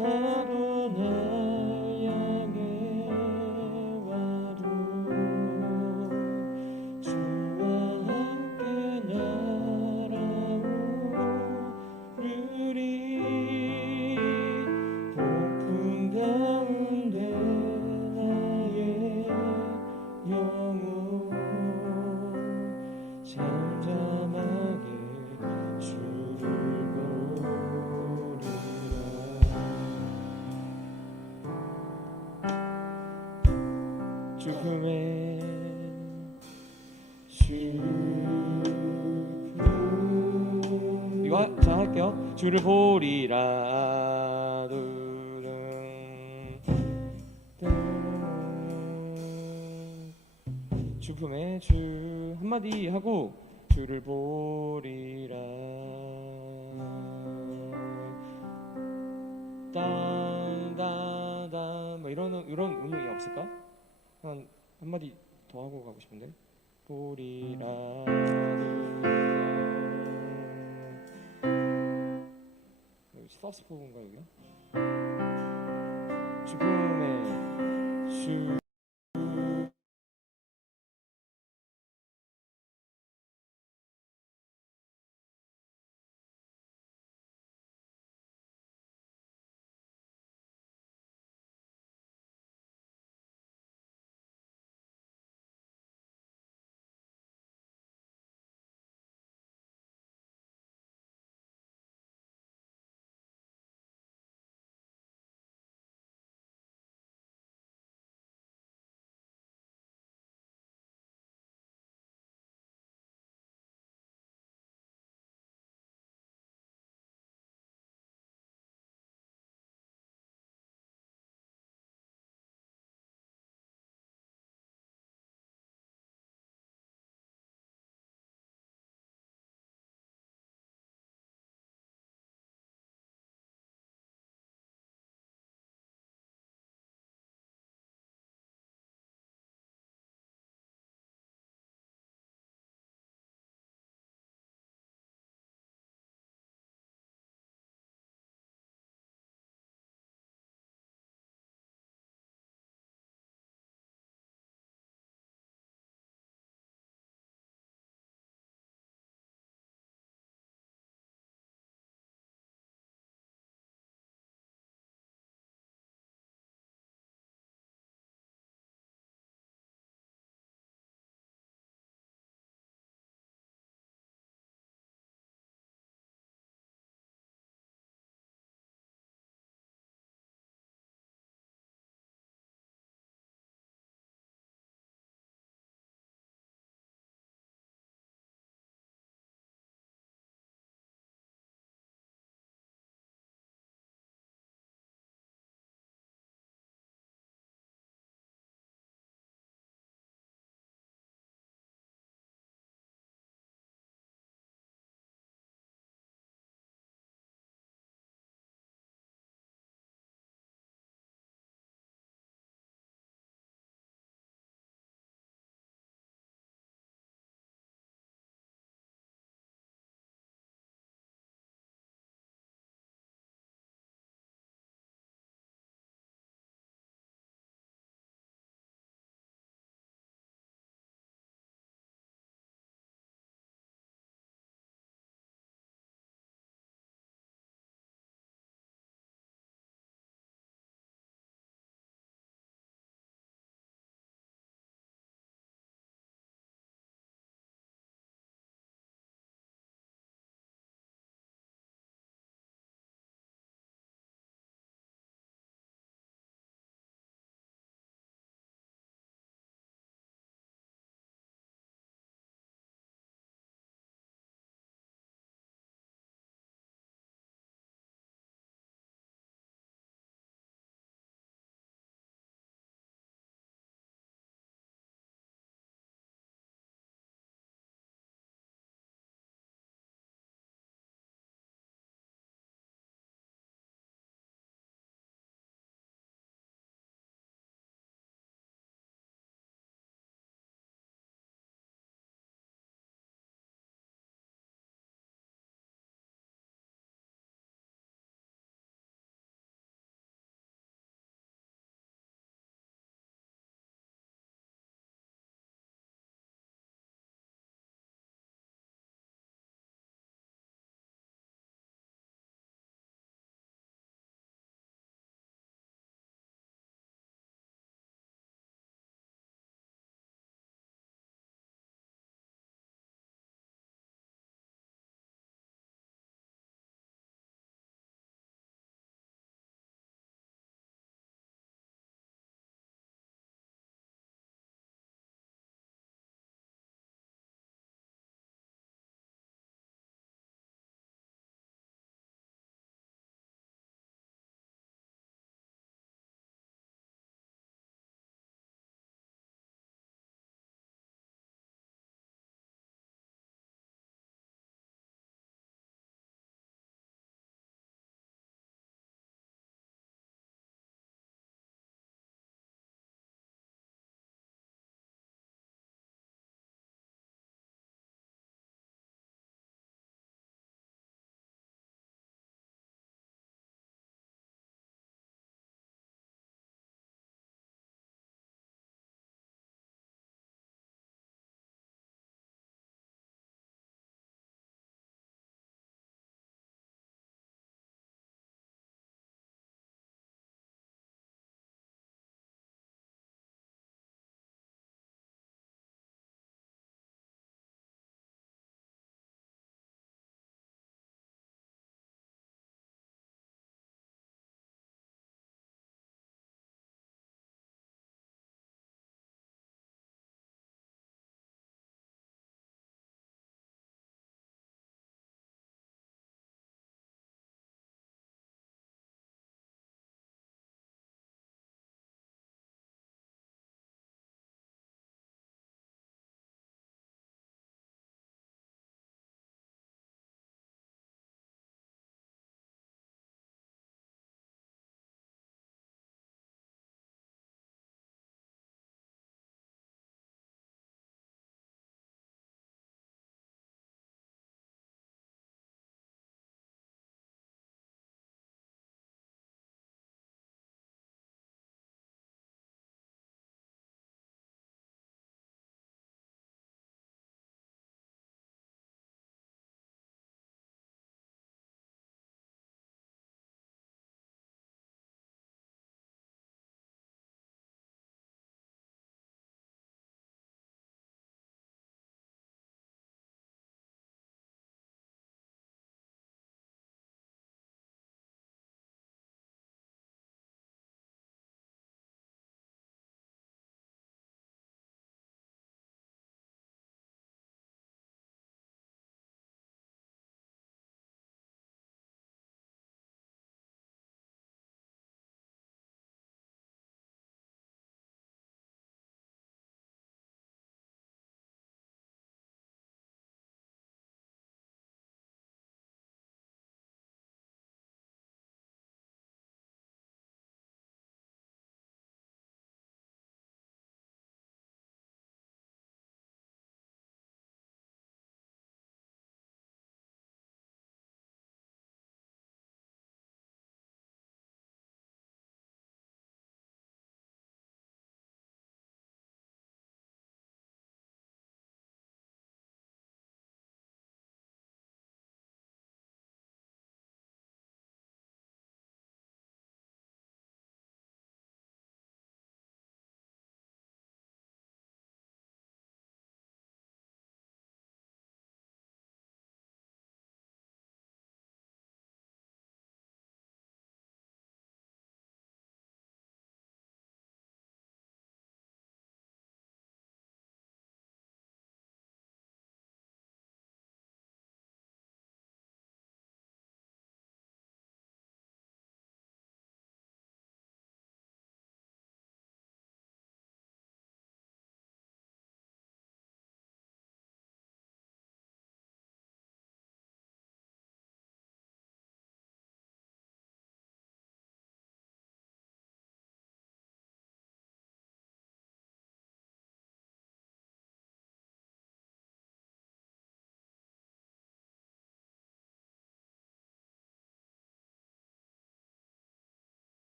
서로 날 향해 와도 주와 함께 날아오르리. 폭풍 가운데 나의 영혼 잠잠하게 주를 보리라. 죽음의 이거 자 할게요. 주를 보리라. 죽음의 주 한마디 하고 주를 보리라. 딴딴딴 뭐 이런 의미 없을까? 한마디 더 하고 가고 싶은데. 보리라. 여기 서스포인가 여기가? 죽음의 주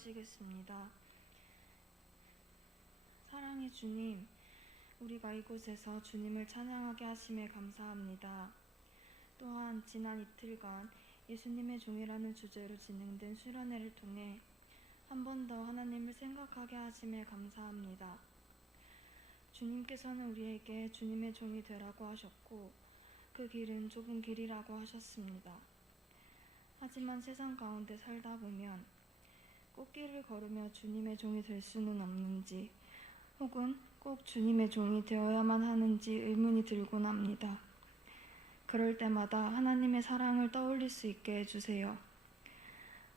기도하시겠습니다. 사랑의 주님, 우리가 이곳에서 주님을 찬양하게 하심에 감사합니다. 또한 지난 이틀간 예수님의 종이라는 주제로 진행된 수련회를 통해 한 번 더 하나님을 생각하게 하심에 감사합니다. 주님께서는 우리에게 주님의 종이 되라고 하셨고 그 길은 좁은 길이라고 하셨습니다. 하지만 세상 가운데 살다 보면 꽃길을 걸으며 주님의 종이 될 수는 없는지 혹은 꼭 주님의 종이 되어야만 하는지 의문이 들곤 합니다. 그럴 때마다 하나님의 사랑을 떠올릴 수 있게 해주세요.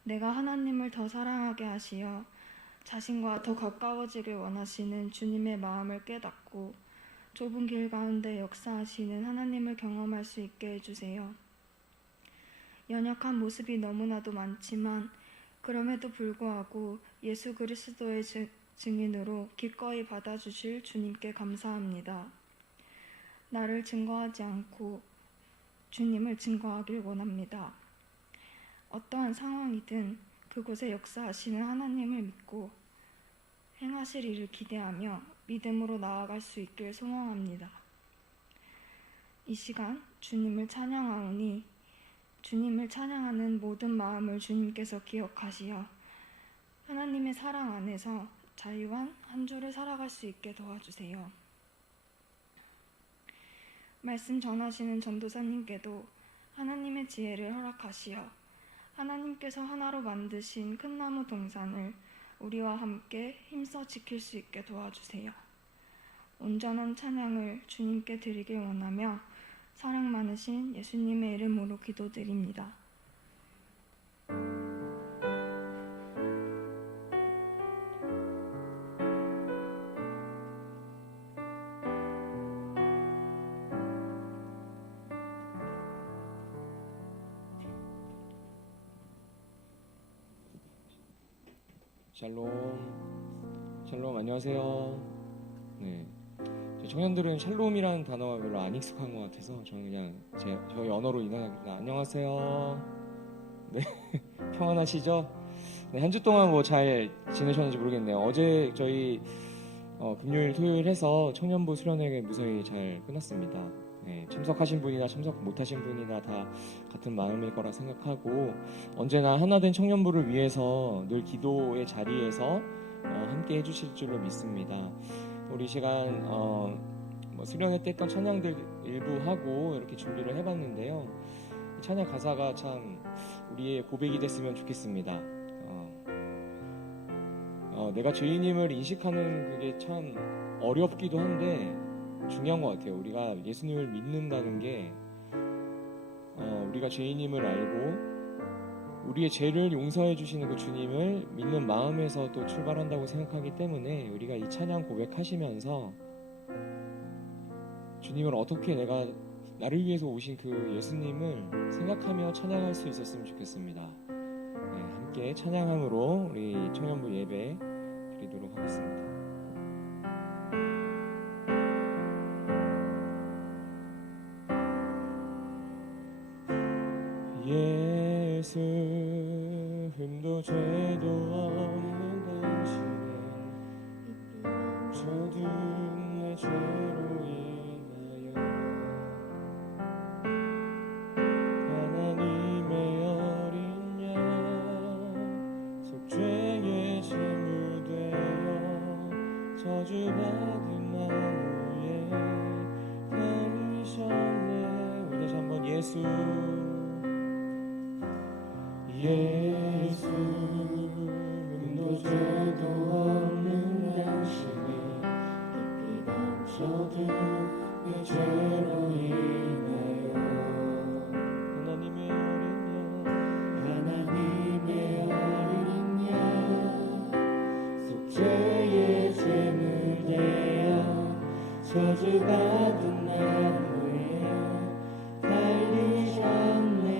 내가 하나님을 더 사랑하게 하시어 자신과 더 가까워지길 원하시는 주님의 마음을 깨닫고 좁은 길 가운데 역사하시는 하나님을 경험할 수 있게 해주세요. 연약한 모습이 너무나도 많지만 그럼에도 불구하고 예수 그리스도의 증인으로 기꺼이 받아주실 주님께 감사합니다. 나를 증거하지 않고 주님을 증거하길 원합니다. 어떠한 상황이든 그곳에 역사하시는 하나님을 믿고 행하실 일을 기대하며 믿음으로 나아갈 수 있길 소망합니다. 이 시간 주님을 찬양하오니 주님을 찬양하는 모든 마음을 주님께서 기억하시어 하나님의 사랑 안에서 자유한 한 주를 살아갈 수 있게 도와주세요. 말씀 전하시는 전도사님께도 하나님의 지혜를 허락하시어 하나님께서 하나로 만드신 큰 나무 동산을 우리와 함께 힘써 지킬 수 있게 도와주세요. 온전한 찬양을 주님께 드리길 원하며 사랑 많으신 예수님의 이름으로 기도드립니다. 샬롬 안녕하세요. 네, 청년들은 샬롬이라는 단어가 별로 안 익숙한 것 같아서 저는 그냥 저희 언어로 인사드립니다. 안녕하세요. 네, 평안하시죠? 네, 한 주 동안 뭐 잘 지내셨는지 모르겠네요. 어제 저희 금요일 토요일 해서 청년부 수련회가 무사히 잘 끝났습니다. 네, 참석하신 분이나 참석 못하신 분이나 다 같은 마음일 거라 생각하고 언제나 하나된 청년부를 위해서 늘 기도의 자리에서 함께 해주실 줄로 믿습니다. 우리 시간 수련회 때 했던 찬양들 일부 하고 이렇게 준비를 해봤는데요. 찬양 가사가 참 우리의 고백이 됐으면 좋겠습니다. 내가 죄인임을 인식하는 그게 참 어렵기도 한데 중요한 것 같아요. 우리가 예수님을 믿는다는 게 우리가 죄인임을 알고 우리의 죄를 용서해 주시는 그 주님을 믿는 마음에서 또 출발한다고 생각하기 때문에 우리가 이 찬양 고백하시면서 주님을 어떻게 내가 나를 위해서 오신 그 예수님을 생각하며 찬양할 수 있었으면 좋겠습니다. 네, 함께 찬양함으로 우리 청년부 예배 드리도록 하겠습니다. 예수 흠도 죄도 없는 당신의 멈춰둔 내 죄로 인하여 하나님의 어린 양 속죄의 제물되어 저주받은 나무에 달리셨네. 우리 다시 한번 예수 흠도 죄도 없는 당신이 깊이 감춰둔 내 죄로 인하여 하나님의 어린 양 속죄의 죄물 되어 저주받은 나무에 달리셨네.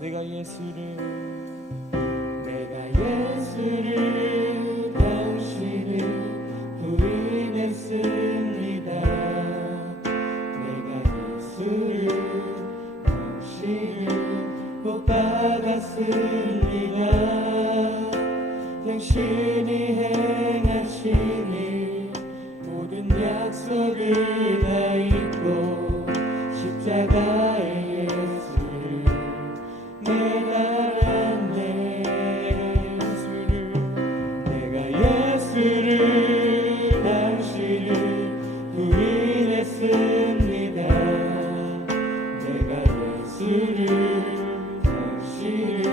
내가 예수를 당신을 부인했습니다. 내가 예수를 당신을 못 받았습니다. 당신이 행하시니 모든 약속을 다 잊고 십자가의 예수를 매달았네. 내가 예수를 당신을 부인했습니다. 내가 예수를 당신을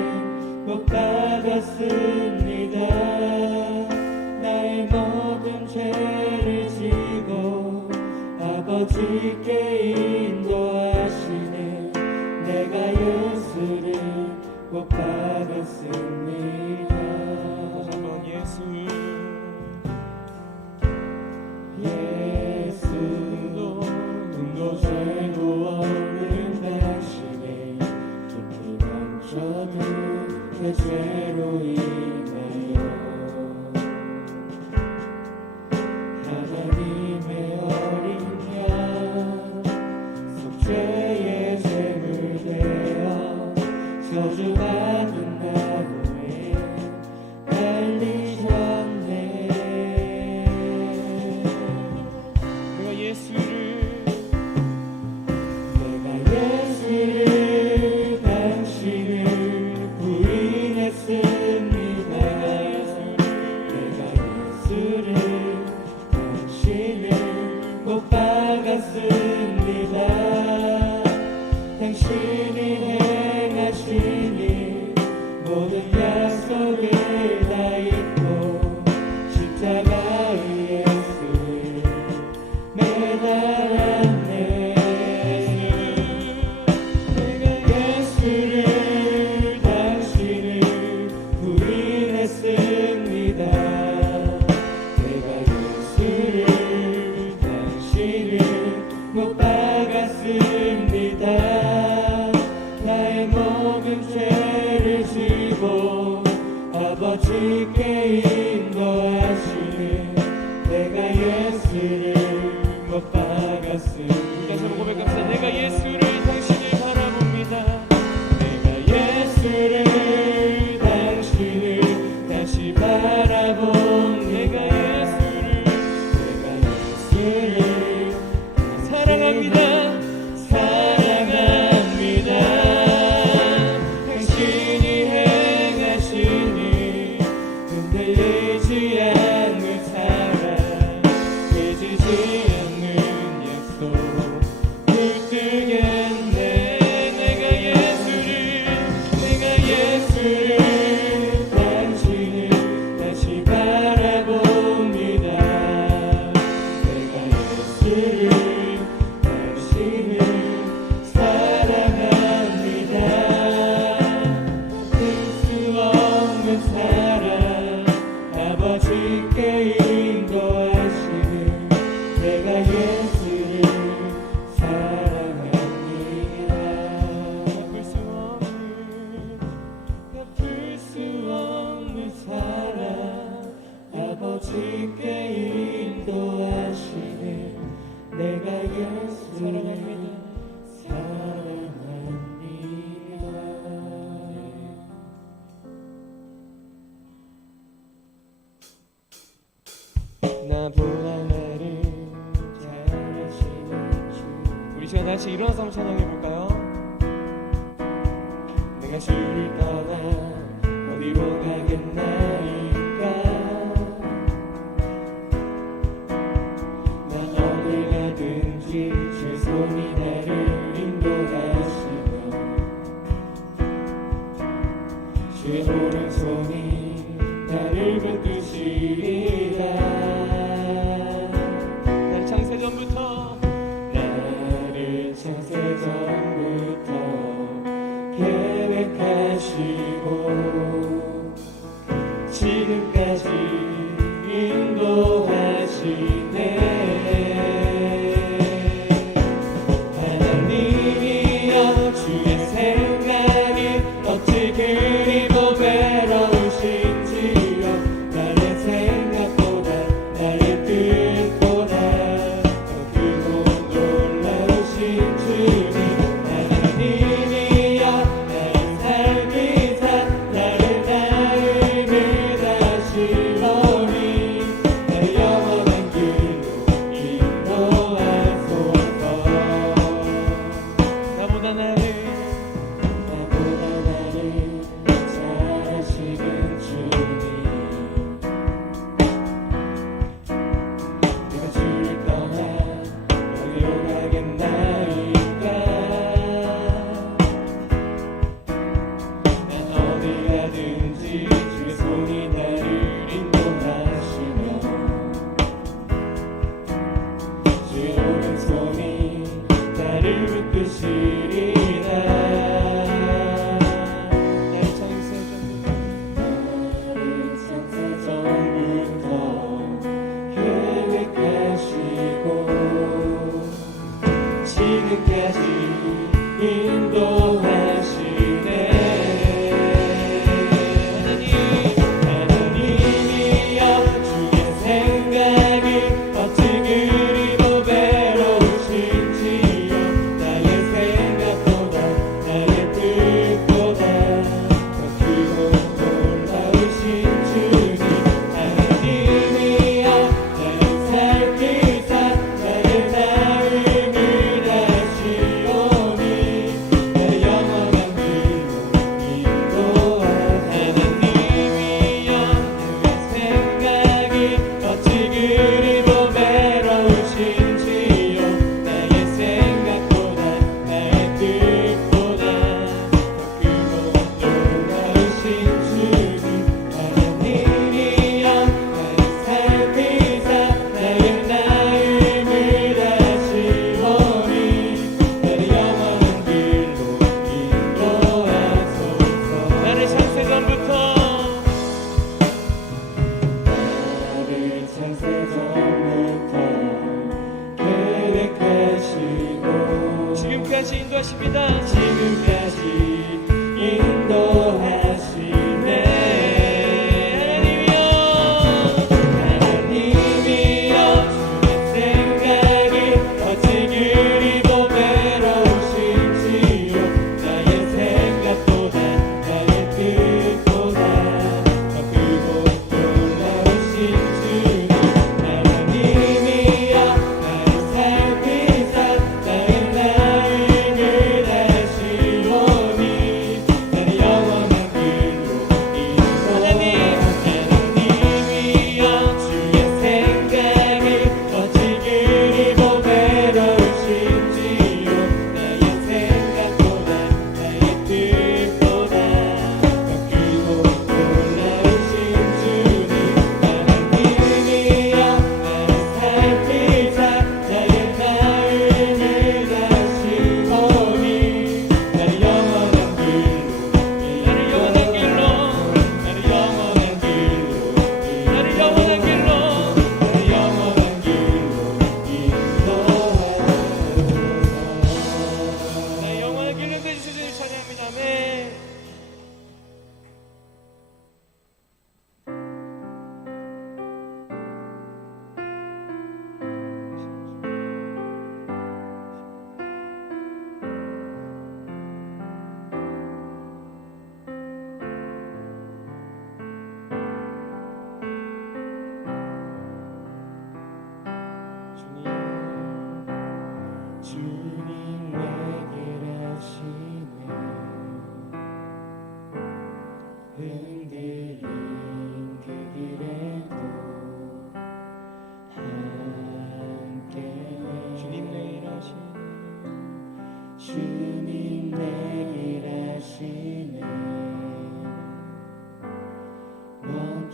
못 받았습니다. 나의 모든 죄를 지고 아버지께 인도하시네. 내가 예수를 못 받았습니다. 한번 예수 눈도 죄도 없는 당신의 깊이 감춰둔 내 죄로 인하여 하나님의 어린 양 속죄의 제물되어 저주받은 나무에 달리셨네. 내가 예수를 당신을 부인했습니다. 내가 예수를 당신을 못 박았습니다. 당신이 행하시니 모든 약속을 다 잊고 십자가의 예수를 매달았네. 못 박았습니다. 나의 모든 죄를 지고 아버지께 인도하시네. 내가 예수를 못 박았습니다. 서로 고백합시다. 내가 예수를 당신을 바라봅니다. 내가 예수를 당신을 다시 바라봅니다. 내가 예수를 사랑합니다. 사랑합니다. 당신이 행하시니 흔들리지 않는 사랑, 깨지지 않는 약속 붙들겠네. 내가 예수를 당신을 다시 바라봅니다. 내가 예수를 사랑합니다. 수 없는 사랑 아버지께 인도하시는 내가 예수를 사랑합니다. 갚을 수 없는 사랑 아버지께 인도하시는 내가 예수를 나보다 나를 잘 아시는 주. 우리 시간 다시 일어나서 한번 찬양해볼까요? 내가 주를 떠나 어디로 가겠나이까. 난 어딜 가든지 주 손이 나를 인도하시며 주의 오른손이 나를 붙드시리라. 창세전부터 계획하시고 지금까지 인도하시네. 하나님이여 주의 생각이 어찌 그리 괴로우신지요. 나의 생각보다 나의 뜻보다 더 크고 놀라우신 주님. 하나님이여 나를 살피사 나를 다음을 다시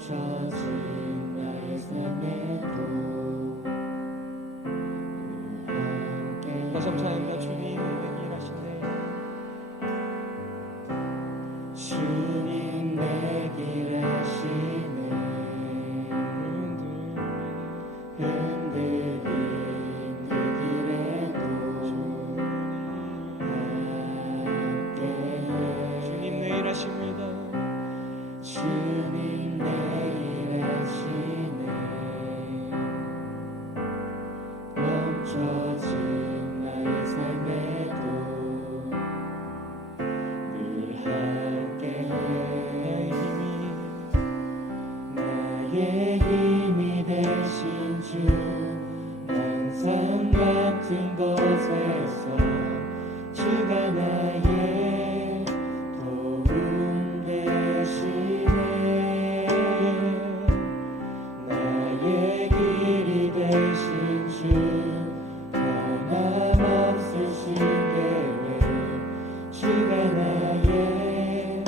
멈춰진 나의 삶에도 다시 한번 찬양합니다. 주님 일하시네. 주님 내 길 하시네 흔들린 그 길에도 함께해 주님 내일 하십니다. 주님 내일 하시네 멈춰진 나의 삶에도 늘 함께해 나의 힘이 되신 주 항상 같은 곳에서 주가 나의 도움 되시네 나의 길이 되신 주 변함없으신 계획 주가 나의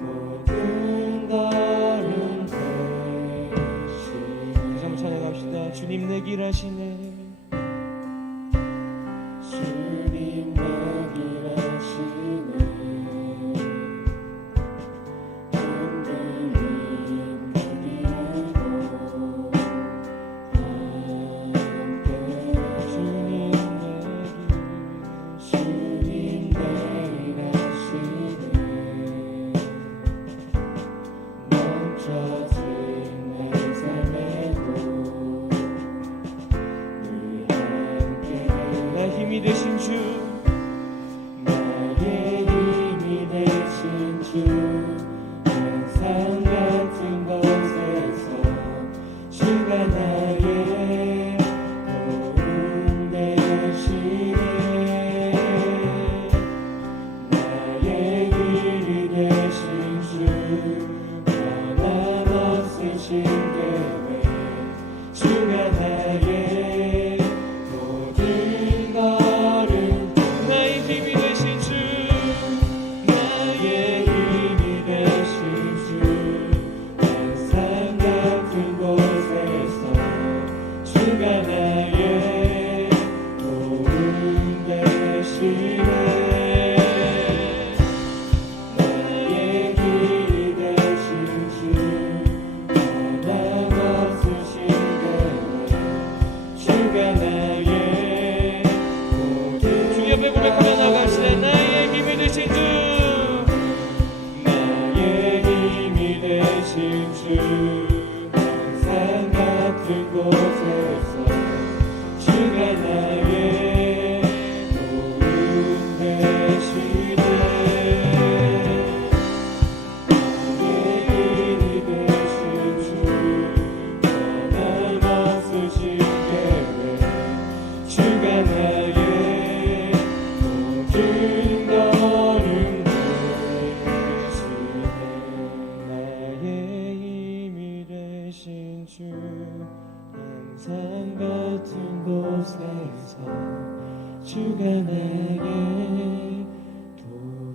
모든 걸음 되시네 다시 한번 찬양합시다. 주님 내 길 하시네. 주님 내 길 하시네 흔들린 그 길에도 함께해 주님 내일 하시네 멈춰진 내 삶에도 늘 함께해 나의 힘이 되신 주 나의 힘이 되신 주 항상 같은 곳에서 주가 나의 도움 되시네 나의 길이 되신 주 변함없으신 계획 주가 나의 모든 걸음 나의 힘이 되신 주 나의 힘이 되신 주 항상 같은 곳에서 주가 나의 도움 되시네 나의 길이 되신 주 변함없으신 계획 주가 나의 모든 주 옆에 고백하며 나가시네. 나의 힘이 되신 주 나의 힘이 되신 주 항상 같은 곳에서 주가 나의 도움 되시네 나의 길이 되신 주 변함없으신 계획 주가 나의 모든 걸음 되시네 나의 힘이 되신 주 항상 같은 곳에서 주가 나의 도움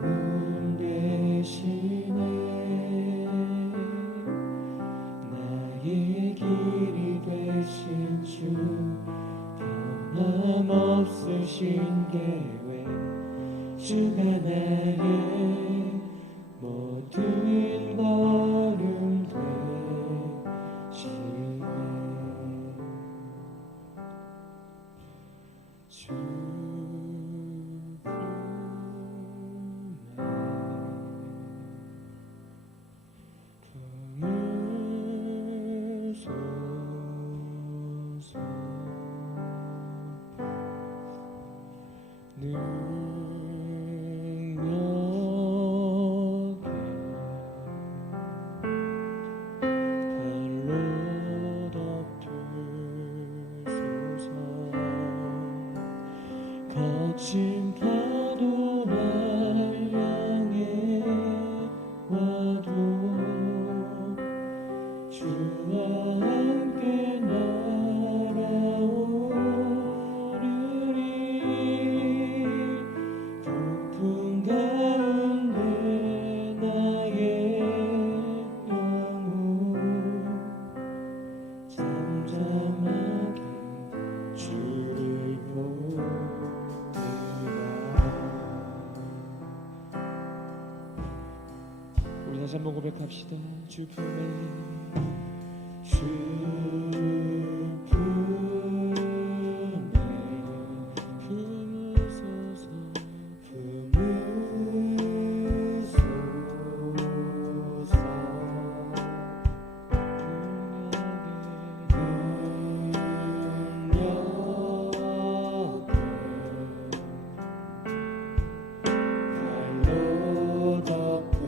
되시네 나의 길이 되신 주 변함없으신 계획 주가 나의 모든 걸음 되시네 주 품으소서 능력에 발로 덮으소서 거친 파도 날 향해 와도 주와 함께 날아오르리 폭풍 가운데 나의 영혼 한번 고백합시다. 주 품에 주 품에 품으소서. 품으소서. 발로 덮으소서.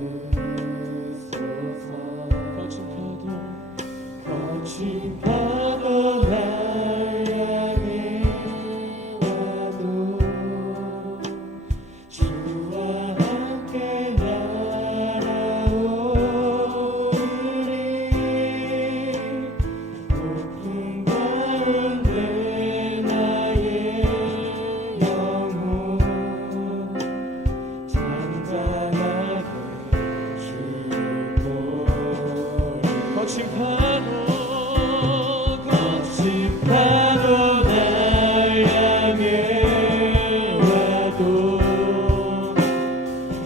거친 파도 날 향해 와도 주와 함께 날아오르리. 높은 가운데 나의 영혼 잔잔하게 주고. 거친 파도 거친 파도 날 향해 와도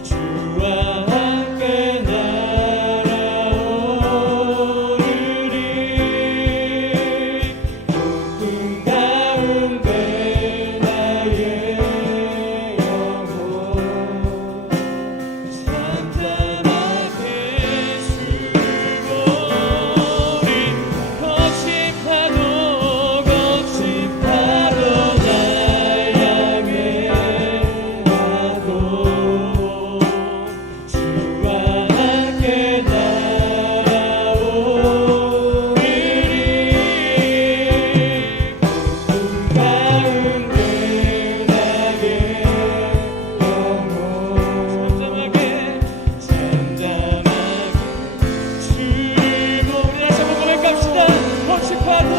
주와 함께 날아오르리. 높은 가운데 나의 영혼 잔잔하게 주고리. 거친 파도 거친 파도 날 향해 와도 주와 함께 날아오르리. 높은 가운데 나의 영혼 잠잠하게 잔잔하게 주고. 우리 다시 한번 고백합시다. 거친 파도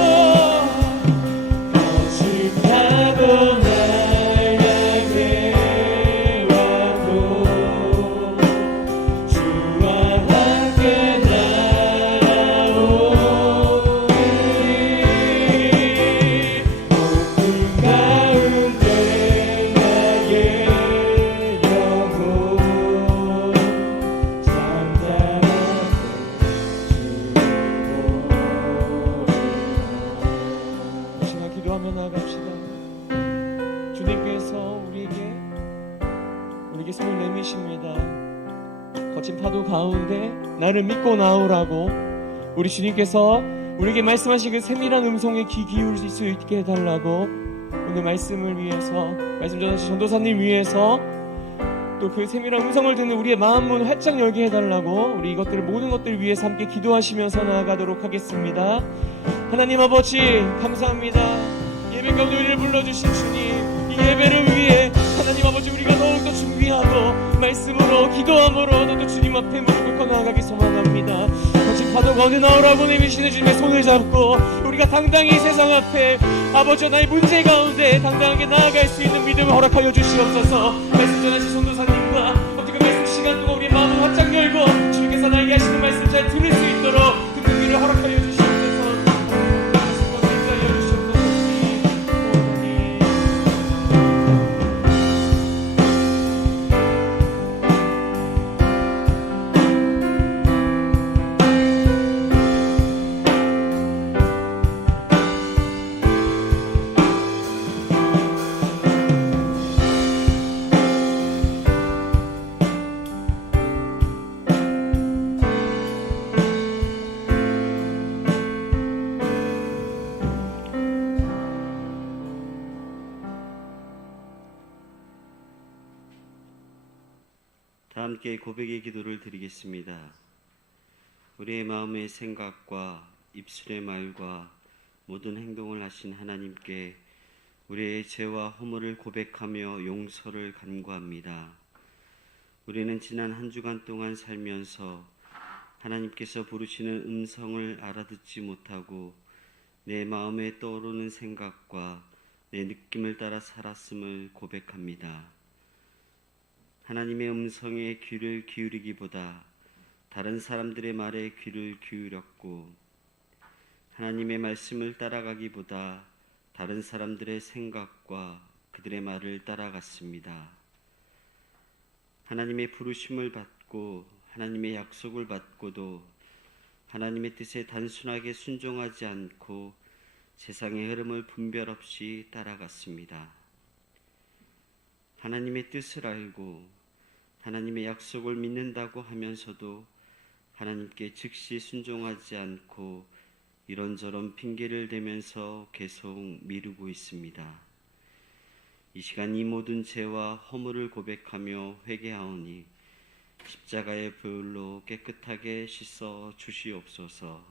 거친 파도 날 향해 와도 주와 함께 날아오르리. 높은 가운데 나의 영혼 잔잔하게 주고. 시간 기도하며 나아갑시다. 주님께서 우리에게 손을 내미십니다. 거친 파도 가운데 나를 믿고 나오라고 우리 주님께서 우리에게 말씀하신 그 세밀한 음성에 귀 기울일 수 있게 해달라고 오늘 말씀을 위해서, 말씀 전하신 전도사님 위해서, 또 그 세밀한 음성을 듣는 우리의 마음 문 활짝 열게 해달라고 우리 이것들을 모든 것들을 위해서 함께 기도하시면서 나아가도록 하겠습니다. 하나님 아버지 감사합니다. 예배 가운데 우리를 불러주신 주님, 이 예배를 위해 하나님 아버지 우리가 더욱더 준비하고 말씀으로 기도함으로 또 주님 앞에 무릎 꿇고 나아가기 소망합니다. 거친 파도 가운데 나오라고 내미시는 주님의 손을 잡고 우리가 당당히 세상 앞에 아버지 나의 문제 가운데 당당하게 나아갈 수 있는 믿음을 허락하여 주시옵소서. 말씀 전하신 전도사님과 어떻게 말씀 시간 동안 우리의 마음을 활짝 열고 주님께서 나에게 하시는 말씀 잘 들을 수 있도록 듣는 귀를 허락하여 주시옵소서. 말씀 것을 알려주시옵소서. 주님. 다 함께 고백의 기도를 드리겠습니다. 우리의 마음의 생각과 입술의 말과 모든 행동을 하신 하나님께 우리의 죄와 허물을 고백하며 용서를 간구합니다. 우리는 지난 한 주간 동안 살면서 하나님께서 부르시는 음성을 알아듣지 못하고 내 마음에 떠오르는 생각과 내 느낌을 따라 살았음을 고백합니다. 하나님의 음성에 귀를 기울이기보다 다른 사람들의 말에 귀를 기울였고, 하나님의 말씀을 따라가기보다 다른 사람들의 생각과 그들의 말을 따라갔습니다. 하나님의 부르심을 받고 하나님의 약속을 받고도 하나님의 뜻에 단순하게 순종하지 않고 세상의 흐름을 분별 없이 따라갔습니다. 하나님의 뜻을 알고 하나님의 약속을 믿는다고 하면서도 하나님께 즉시 순종하지 않고 이런저런 핑계를 대면서 계속 미루고 있습니다. 이 시간 이 모든 죄와 허물을 고백하며 회개하오니 십자가의 보혈로 깨끗하게 씻어 주시옵소서.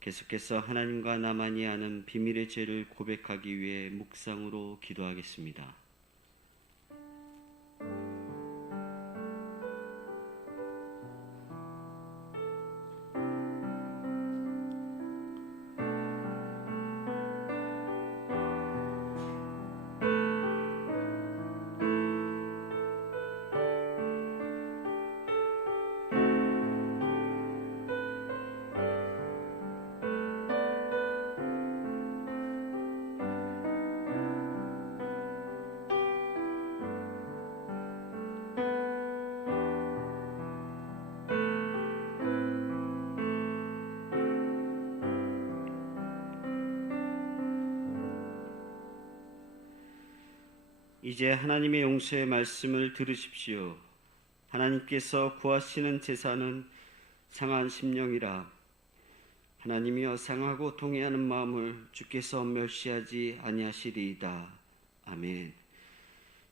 계속해서 하나님과 나만이 아는 비밀의 죄를 고백하기 위해 묵상으로 기도하겠습니다. 이제 하나님의 용서의 말씀을 들으십시오. 하나님께서 구하시는 제사는 상한 심령이라. 하나님이여 상하고 통회하는 마음을 주께서 멸시하지 아니하시리이다. 아멘.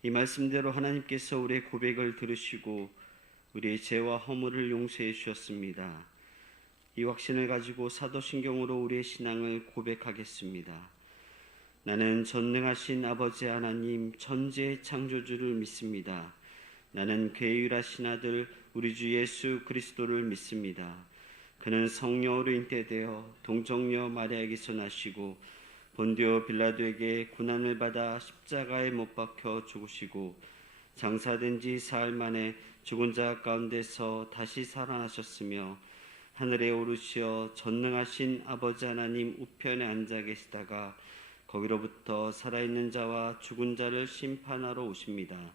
이 말씀대로 하나님께서 우리의 고백을 들으시고 우리의 죄와 허물을 용서해 주셨습니다. 이 확신을 가지고 사도신경으로 우리의 신앙을 고백하겠습니다. 나는 전능하신 아버지 하나님 천지의 창조주를 믿습니다. 나는 괴유하신 아들 우리 주 예수 그리스도를 믿습니다. 그는 성령으로 잉태되어 동정녀 마리아에게서 나시고 본디오 빌라도에게 고난을 받아 십자가에 못 박혀 죽으시고 장사된 지 사흘 만에 죽은 자 가운데서 다시 살아나셨으며 하늘에 오르시어 전능하신 아버지 하나님 우편에 앉아 계시다가 거기로부터 살아있는 자와 죽은 자를 심판하러 오십니다.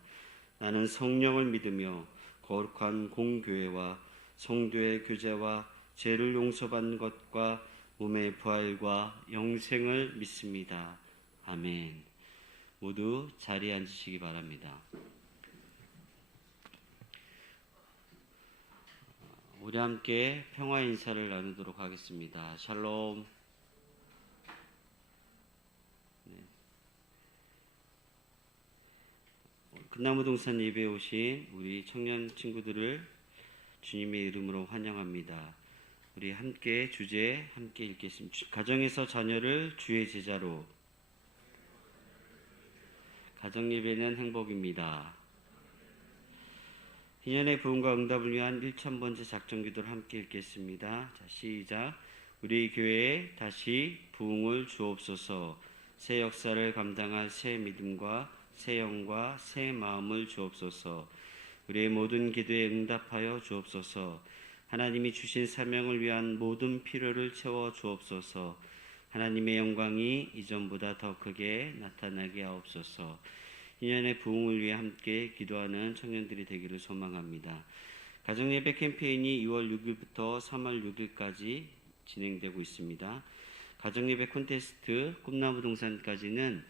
나는 성령을 믿으며 거룩한 공교회와 성도의 교제와 죄를 용서받는 것과 몸의 부활과 영생을 믿습니다. 아멘. 모두 자리에 앉으시기 바랍니다. 우리 함께 평화 인사를 나누도록 하겠습니다. 샬롬. 끝나무 동산 예배에 오신 우리 청년 친구들을 주님의 이름으로 환영합니다. 우리 함께 주제 함께 읽겠습니다. 가정에서 자녀를 주의 제자로. 가정 예배는 행복입니다. 희년의 부흥과 응답을 위한 1000번째 작정 기도를 함께 읽겠습니다. 자, 시작. 우리 교회에 다시 부흥을 주옵소서. 새 역사를 감당할 새 믿음과 새 영과 새 마음을 주옵소서. 우리의 모든 기도에 응답하여 주옵소서. 하나님이 주신 사명을 위한 모든 필요를 채워 주옵소서. 하나님의 영광이 이전보다 더 크게 나타나게 하옵소서. 희년의 부흥을 위해 함께 기도하는 청년들이 되기를 소망합니다. 가정예배 캠페인이 2월 6일부터 3월 6일까지 진행되고 있습니다. 가정예배 콘테스트 꿈나무 동산까지는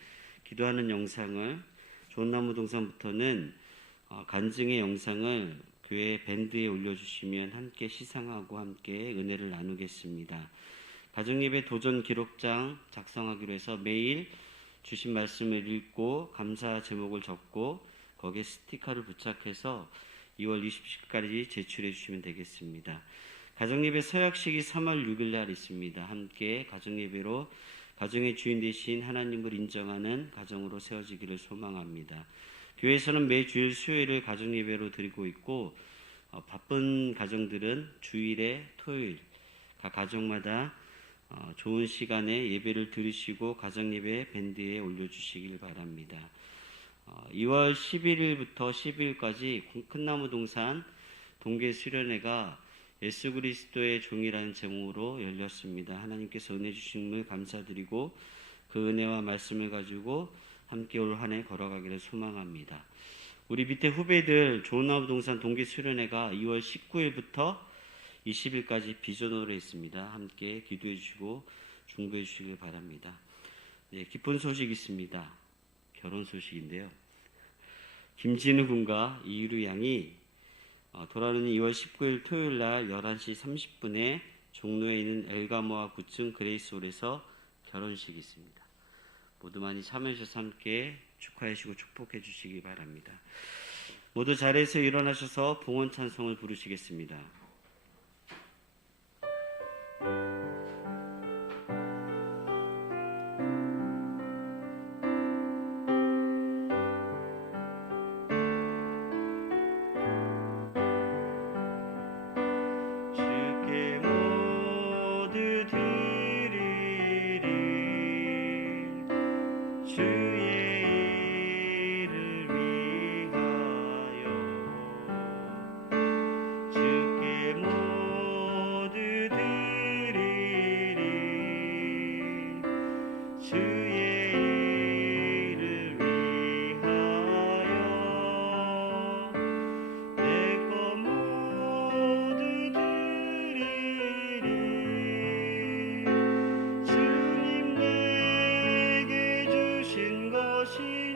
기도하는 영상을, 좋은나무 동산부터는 간증의 영상을 교회 밴드에 올려주시면 함께 시상하고 함께 은혜를 나누겠습니다. 가정예배 도전 기록장 작성하기로 해서 매일 주신 말씀을 읽고 감사 제목을 적고 거기에 스티커를 부착해서 2월 20일까지 제출해 주시면 되겠습니다. 가정예배 서약식이 3월 6일 날 있습니다. 함께 가정예배로 가정의 주인 되신 하나님을 인정하는 가정으로 세워지기를 소망합니다. 교회에서는 매주일 수요일을 가정예배로 드리고 있고 바쁜 가정들은 주일에 토요일 각 가정마다 좋은 시간에 예배를 들으시고 가정예배 밴드에 올려주시길 바랍니다. 2월 11일부터 12일까지 큰나무 동산 동계 수련회가 예수 그리스도의 종이라는 제목으로 열렸습니다. 하나님께서 은혜 주심을 감사드리고 그 은혜와 말씀을 가지고 함께 올 한 해 걸어가기를 소망합니다. 우리 밑에 후배들 좋은나무동산 동기수련회가 2월 19일부터 20일까지 비전으로 있습니다. 함께 기도해 주시고 중보해 주시길 바랍니다. 네, 기쁜 소식이 있습니다. 결혼 소식인데요. 김진우 군과 이유루 양이 돌아오는 2월 19일 토요일 날 11시 30분에 종로에 있는 엘가모아 9층 그레이스홀에서 결혼식이 있습니다. 모두 많이 참여해 주셔서 함께 축하해 주시고 축복해 주시기 바랍니다. 모두 자리에서 일어나셔서 봉헌 찬송을 부르시겠습니다. 주께 모두 드리리 주의 일을 위하여 주께 모두 드리리 주의 일을 위하여 내 것 모두 드리리 주님 내게 주신 것이니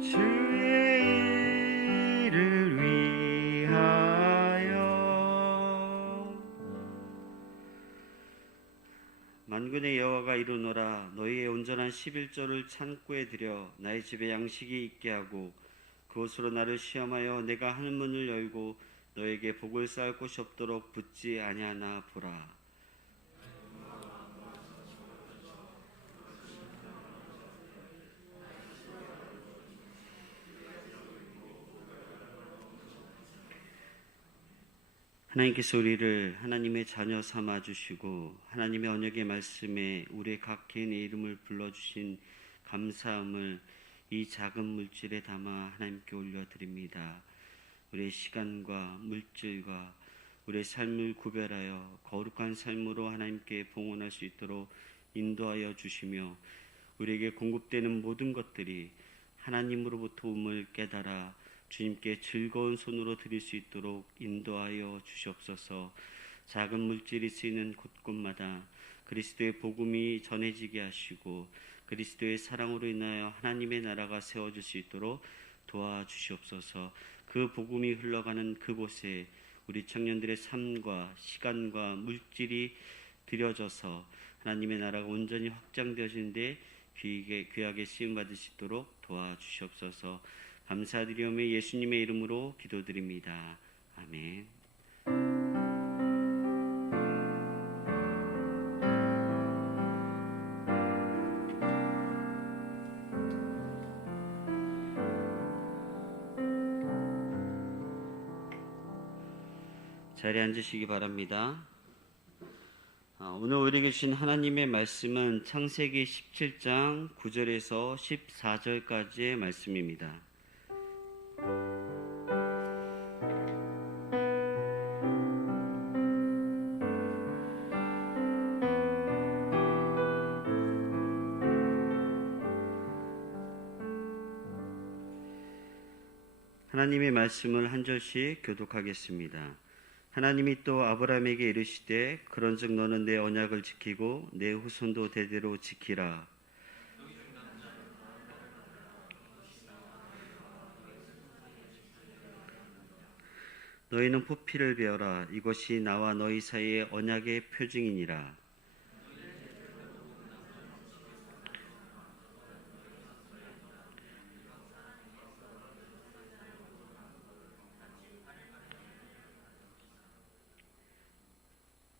주의 일을 위하여 만군의 여호와가 이루노라 너희의 온전한 11조를 창고에 들여 나의 집에 양식이 있게 하고 그것으로 나를 시험하여 내가 하늘 문을 열고 너에게 복을 쌓을 곳이 없도록 붙지 아니하나 보라. 하나님께서 우리를 하나님의 자녀 삼아 주시고 하나님의 언약의 말씀에 우리의 각 개인의 이름을 불러주신 감사함을 이 작은 물질에 담아 하나님께 올려드립니다. 우리의 시간과 물질과 우리의 삶을 구별하여 거룩한 삶으로 하나님께 봉헌할 수 있도록 인도하여 주시며 우리에게 공급되는 모든 것들이 하나님으로부터 음을 깨달아 주님께 즐거운 손으로 드릴 수 있도록 인도하여 주시옵소서. 작은 물질이 쓰이는 곳곳마다 그리스도의 복음이 전해지게 하시고 그리스도의 사랑으로 인하여 하나님의 나라가 세워질 수 있도록 도와주시옵소서. 그 복음이 흘러가는 그곳에 우리 청년들의 삶과 시간과 물질이 들여져서 하나님의 나라가 온전히 확장되어지는데 귀하게 쓰임받을 수 있도록 도와주시옵소서. 감사드리오며 예수님의 이름으로 기도드립니다. 아멘. 자리에 앉으시기 바랍니다. 오늘 우리에게 주신 하나님의 말씀은 창세기 17장 9절에서 14절까지의 말씀입니다. 하나님의 말씀을 한 절씩 교독하겠습니다. 하나님이 또 아브라함에게 이르시되 그런즉 너는 내 언약을 지키고 내 후손도 대대로 지키라. 너희는 포피를 베어라. 이것이 나와 너희 사이의 언약의 표징이니라.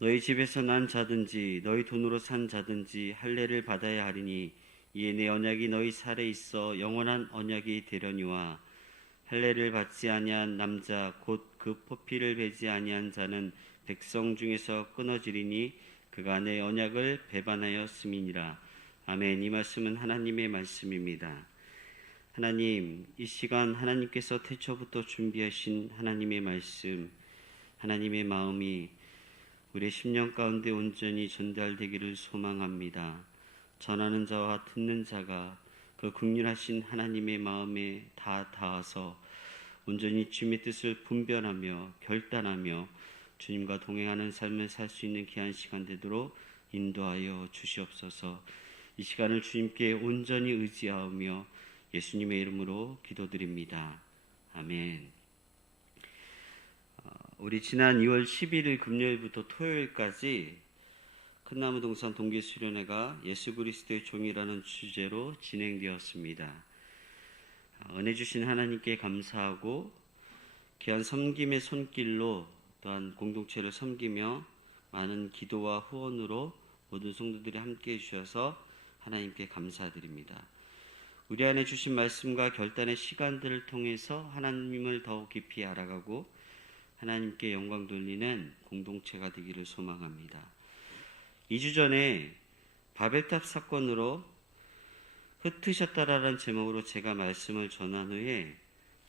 너희 집에서 난 자든지 너희 돈으로 산 자든지 할례를 받아야 하리니 이에 내 언약이 너희 살에 있어 영원한 언약이 되려니와 할례를 받지 아니한 남자 곧 그 포피를 베지 아니한 자는 백성 중에서 끊어지리니 그가 내 언약을 배반하였음이니라. 아멘. 이 말씀은 하나님의 말씀입니다. 하나님, 이 시간 하나님께서 태초부터 준비하신 하나님의 말씀, 하나님의 마음이 우리의 심령 가운데 온전히 전달되기를 소망합니다. 전하는 자와 듣는 자가 그 긍휼하신 하나님의 마음에 다 닿아서 온전히 주님의 뜻을 분별하며 결단하며 주님과 동행하는 삶을 살 수 있는 귀한 시간 되도록 인도하여 주시옵소서. 이 시간을 주님께 온전히 의지하며 예수님의 이름으로 기도드립니다. 아멘. 우리 지난 2월 11일 금요일부터 토요일까지 큰나무 동산 동계 수련회가 예수 그리스도의 종이라는 주제로 진행되었습니다. 은혜 주신 하나님께 감사하고 귀한 섬김의 손길로 또한 공동체를 섬기며 많은 기도와 후원으로 모든 성도들이 함께해 주셔서 하나님께 감사드립니다. 우리 안에 주신 말씀과 결단의 시간들을 통해서 하나님을 더욱 깊이 알아가고 하나님께 영광 돌리는 공동체가 되기를 소망합니다. 2주 전에 바벨탑 사건으로 흩으셨다라는 제목으로 제가 말씀을 전한 후에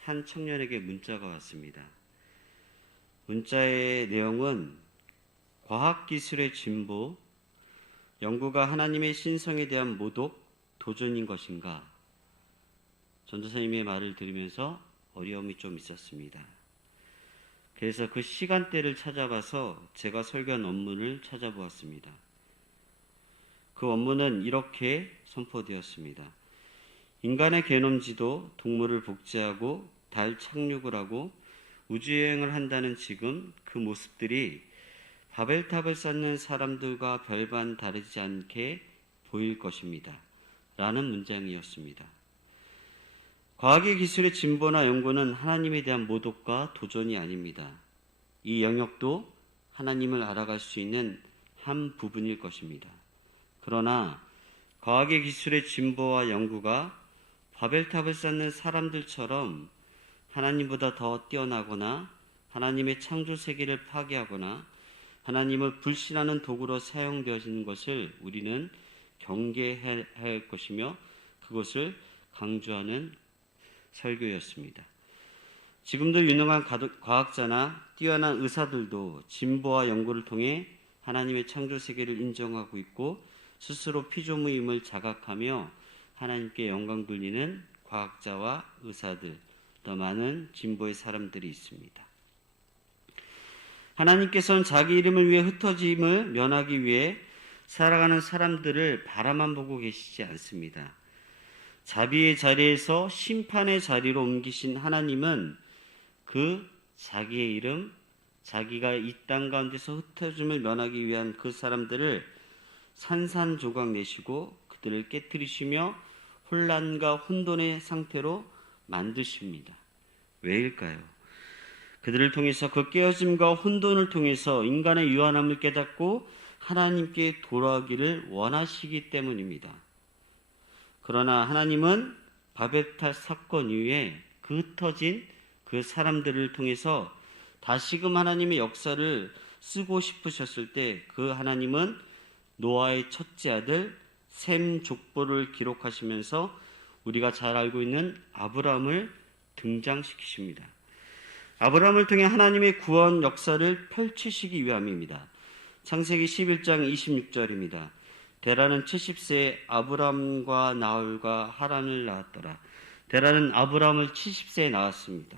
한 청년에게 문자가 왔습니다. 문자의 내용은 과학기술의 진보, 연구가 하나님의 신성에 대한 모독, 도전인 것인가? 전도사님의 말을 들으면서 어려움이 좀 있었습니다. 그래서 그 시간대를 찾아봐서 제가 설교한 원문을 찾아보았습니다. 그 원문은 이렇게 선포되었습니다. 인간의 게놈지도 동물을 복제하고 달 착륙을 하고 우주여행을 한다는 지금 그 모습들이 바벨탑을 쌓는 사람들과 별반 다르지 않게 보일 것입니다. 라는 문장이었습니다. 과학의 기술의 진보나 연구는 하나님에 대한 모독과 도전이 아닙니다. 이 영역도 하나님을 알아갈 수 있는 한 부분일 것입니다. 그러나 과학의 기술의 진보와 연구가 바벨탑을 쌓는 사람들처럼 하나님보다 더 뛰어나거나 하나님의 창조 세계를 파괴하거나 하나님을 불신하는 도구로 사용되어지는 것을 우리는 경계해야 할 것이며 그것을 강조하는 설교였습니다. 지금도 유능한 과학자나 뛰어난 의사들도 진보와 연구를 통해 하나님의 창조 세계를 인정하고 있고 스스로 피조물임을 자각하며 하나님께 영광 돌리는 과학자와 의사들, 더 많은 진보의 사람들이 있습니다. 하나님께서는 자기 이름을 위해 흩어짐을 면하기 위해 살아가는 사람들을 바라만 보고 계시지 않습니다. 자비의 자리에서 심판의 자리로 옮기신 하나님은 그 자기의 이름, 자기가 이 땅 가운데서 흩어짐을 면하기 위한 그 사람들을 산산조각 내시고 그들을 깨뜨리시며 혼란과 혼돈의 상태로 만드십니다. 왜일까요? 그들을 통해서 그 깨어짐과 혼돈을 통해서 인간의 유한함을 깨닫고 하나님께 돌아오기를 원하시기 때문입니다. 그러나 하나님은 바벨탑 사건 이후에 그 흩어진 그 사람들을 통해서 다시금 하나님의 역사를 쓰고 싶으셨을 때 그 하나님은 노아의 첫째 아들 셈 족보를 기록하시면서 우리가 잘 알고 있는 아브라함을 등장시키십니다. 아브라함을 통해 하나님의 구원 역사를 펼치시기 위함입니다. 창세기 11장 26절입니다. 데라는 70세에 아브람과 나홀과 하란을 낳았더라. 데라는 아브람을 70세에 낳았습니다.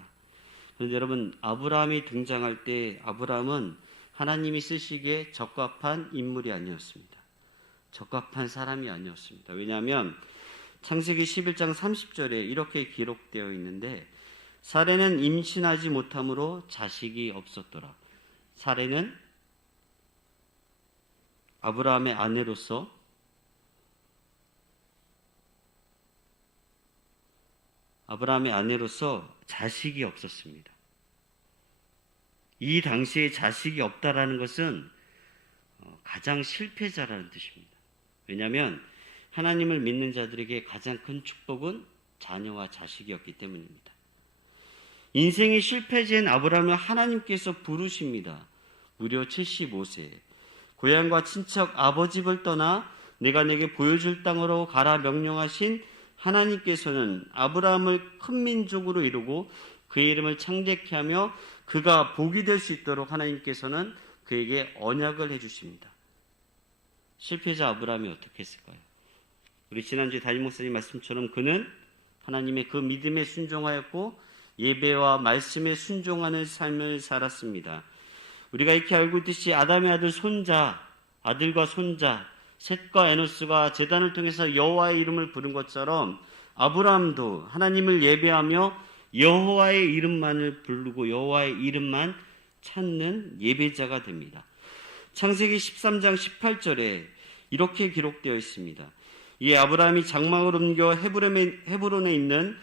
그런데 여러분, 아브람이 등장할 때 아브람은 하나님이 쓰시기에 적합한 인물이 아니었습니다. 적합한 사람이 아니었습니다. 왜냐하면 창세기 11장 30절에 이렇게 기록되어 있는데 사레는 임신하지 못함으로 자식이 없었더라. 사레는 아브라함의 아내로서 자식이 없었습니다. 이 당시에 자식이 없다라는 것은 가장 실패자라는 뜻입니다. 왜냐하면 하나님을 믿는 자들에게 가장 큰 축복은 자녀와 자식이었기 때문입니다. 인생의 실패자인 아브라함을 하나님께서 부르십니다. 무려 75세. 고향과 친척 아버집을 떠나 내가 내게 보여줄 땅으로 가라 명령하신 하나님께서는 아브라함을 큰 민족으로 이루고 그의 이름을 창대케 하며 그가 복이 될 수 있도록 하나님께서는 그에게 언약을 해주십니다. 실패자 아브라함이 어떻게 했을까요? 우리 지난주에 담임 목사님 말씀처럼 그는 하나님의 그 믿음에 순종하였고 예배와 말씀에 순종하는 삶을 살았습니다. 우리가 이렇게 알고 있듯이 아담의 아들 손자, 아들과 손자, 셋과 에노스가 제단을 통해서 여호와의 이름을 부른 것처럼 아브라함도 하나님을 예배하며 여호와의 이름만을 부르고 여호와의 이름만 찾는 예배자가 됩니다. 창세기 13장 18절에 이렇게 기록되어 있습니다. 이 아브라함이 장막을 옮겨 헤브론에 있는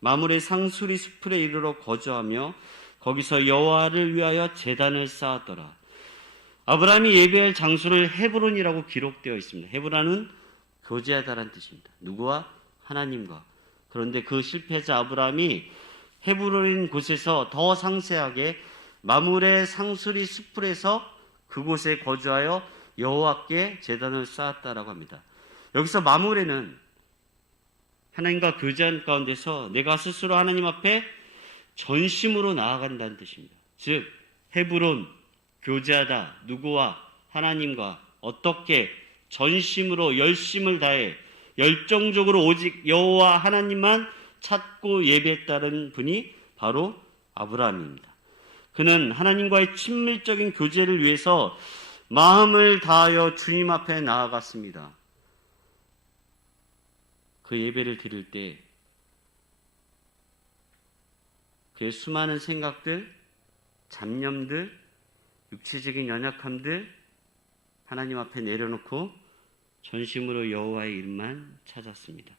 마므레 상수리 숲에 이르러 거주하며 거기서 여호와를 위하여 제단을 쌓았더라. 아브라함이 예배할 장소를 헤브론이라고 기록되어 있습니다. 헤브론은 교제하다라는 뜻입니다. 누구와? 하나님과. 그런데 그 실패자 아브라함이 헤브론인 곳에서 더 상세하게 마므레 상수리 숲에서 그곳에 거주하여 여호와께 제단을 쌓았다라고 합니다. 여기서 마므레는 하나님과 교제한 가운데서 내가 스스로 하나님 앞에 전심으로 나아간다는 뜻입니다. 즉 헤브론, 교제하다, 누구와? 하나님과. 어떻게? 전심으로 열심을 다해 열정적으로 오직 여호와 하나님만 찾고 예배했다는 분이 바로 아브라함입니다. 그는 하나님과의 친밀적인 교제를 위해서 마음을 다하여 주님 앞에 나아갔습니다. 그 예배를 드릴 때 그의 수많은 생각들, 잡념들, 육체적인 연약함들 하나님 앞에 내려놓고 전심으로 여호와의 이름만 찾았습니다.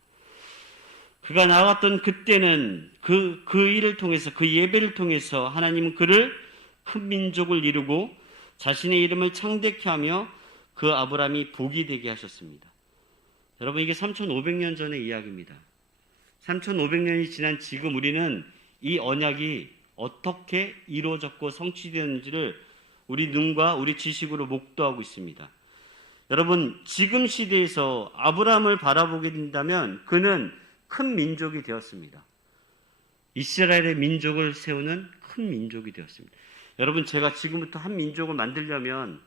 그가 나아갔던 그때는 그 일을 통해서, 그 예배를 통해서 하나님은 그를 큰 민족을 이루고 자신의 이름을 창대케 하며 그 아브라함이 복이 되게 하셨습니다. 여러분, 이게 3500년 전의 이야기입니다. 3500년이 지난 지금 우리는 이 언약이 어떻게 이루어졌고 성취되었는지를 우리 눈과 우리 지식으로 목도하고 있습니다. 여러분, 지금 시대에서 아브라함을 바라보게 된다면 그는 큰 민족이 되었습니다. 이스라엘의 민족을 세우는 큰 민족이 되었습니다. 여러분, 제가 지금부터 한 민족을 만들려면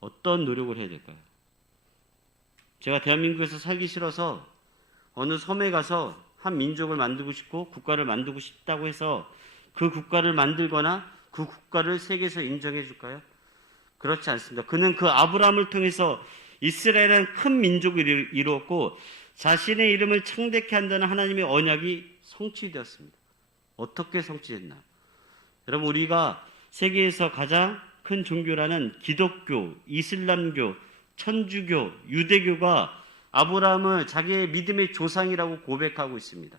어떤 노력을 해야 될까요? 제가 대한민국에서 살기 싫어서 어느 섬에 가서 한 민족을 만들고 싶고 국가를 만들고 싶다고 해서 그 국가를 만들거나 그 국가를 세계에서 인정해 줄까요? 그렇지 않습니다. 그는 그 아브라함을 통해서 이스라엘은 큰 민족을 이루었고 자신의 이름을 창대케 한다는 하나님의 언약이 성취되었습니다. 어떻게 성취됐나? 여러분, 우리가 세계에서 가장 큰 종교라는 기독교, 이슬람교, 천주교, 유대교가 아브라함을 자기의 믿음의 조상이라고 고백하고 있습니다.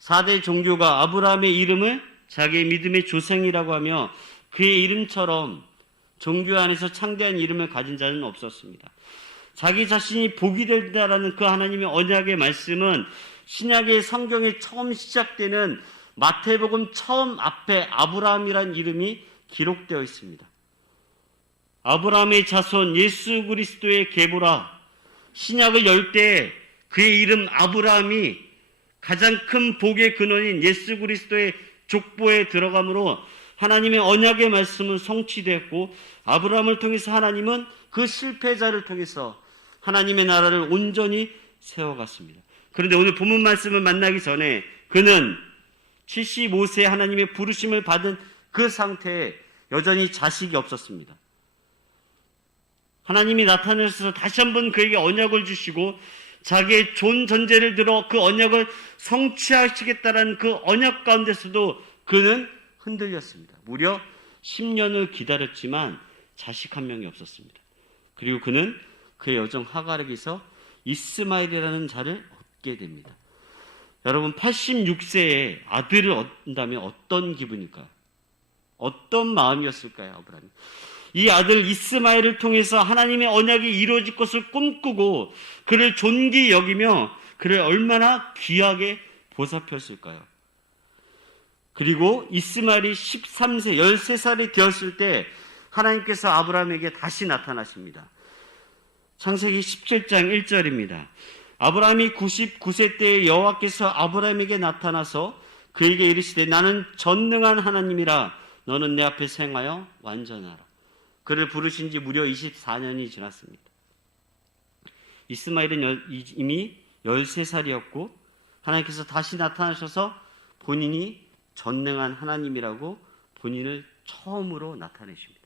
4대 종교가 아브라함의 이름을 자기의 믿음의 조상이라고 하며 그의 이름처럼 종교 안에서 창대한 이름을 가진 자는 없었습니다. 자기 자신이 복이 된다라는 그 하나님의 언약의 말씀은 신약의 성경에 처음 시작되는 마태복음 처음 앞에 아브라함이라는 이름이 기록되어 있습니다. 아브라함의 자손 예수 그리스도의 계보라. 신약을 열 때 그의 이름 아브라함이 가장 큰 복의 근원인 예수 그리스도의 족보에 들어가므로 하나님의 언약의 말씀은 성취되었고 아브라함을 통해서 하나님은 그 실패자를 통해서 하나님의 나라를 온전히 세워갔습니다. 그런데 오늘 본문 말씀을 만나기 전에 그는 75세 하나님의 부르심을 받은 그 상태에 여전히 자식이 없었습니다. 하나님이 나타나셔서 다시 한번 그에게 언약을 주시고 자기의 존 전제를 들어 그 언약을 성취하시겠다라는 그 언약 가운데서도 그는 흔들렸습니다. 무려 10년을 기다렸지만 자식 한 명이 없었습니다. 그리고 그는 그의 여종 하갈에게서 이스마엘이라는 자를 얻게 됩니다. 여러분, 86세에 아들을 얻는다면 어떤 기분일까요? 어떤 마음이었을까요, 아브라함이? 이 아들 이스마엘을 통해서 하나님의 언약이 이루어질 것을 꿈꾸고 그를 존귀 여기며 그를 얼마나 귀하게 보살폈을까요? 그리고 이스마엘이 13세, 13살이 되었을 때 하나님께서 아브라함에게 다시 나타나십니다. 창세기 17장 1절입니다. 아브라함이 99세 때에 여호와께서 아브라함에게 나타나서 그에게 이르시되 나는 전능한 하나님이라 너는 내 앞에서 행하여 완전하라. 그를 부르신 지 무려 24년이 지났습니다. 이스마엘은 이미 13살이었고 하나님께서 다시 나타나셔서 본인이 전능한 하나님이라고 본인을 처음으로 나타내십니다.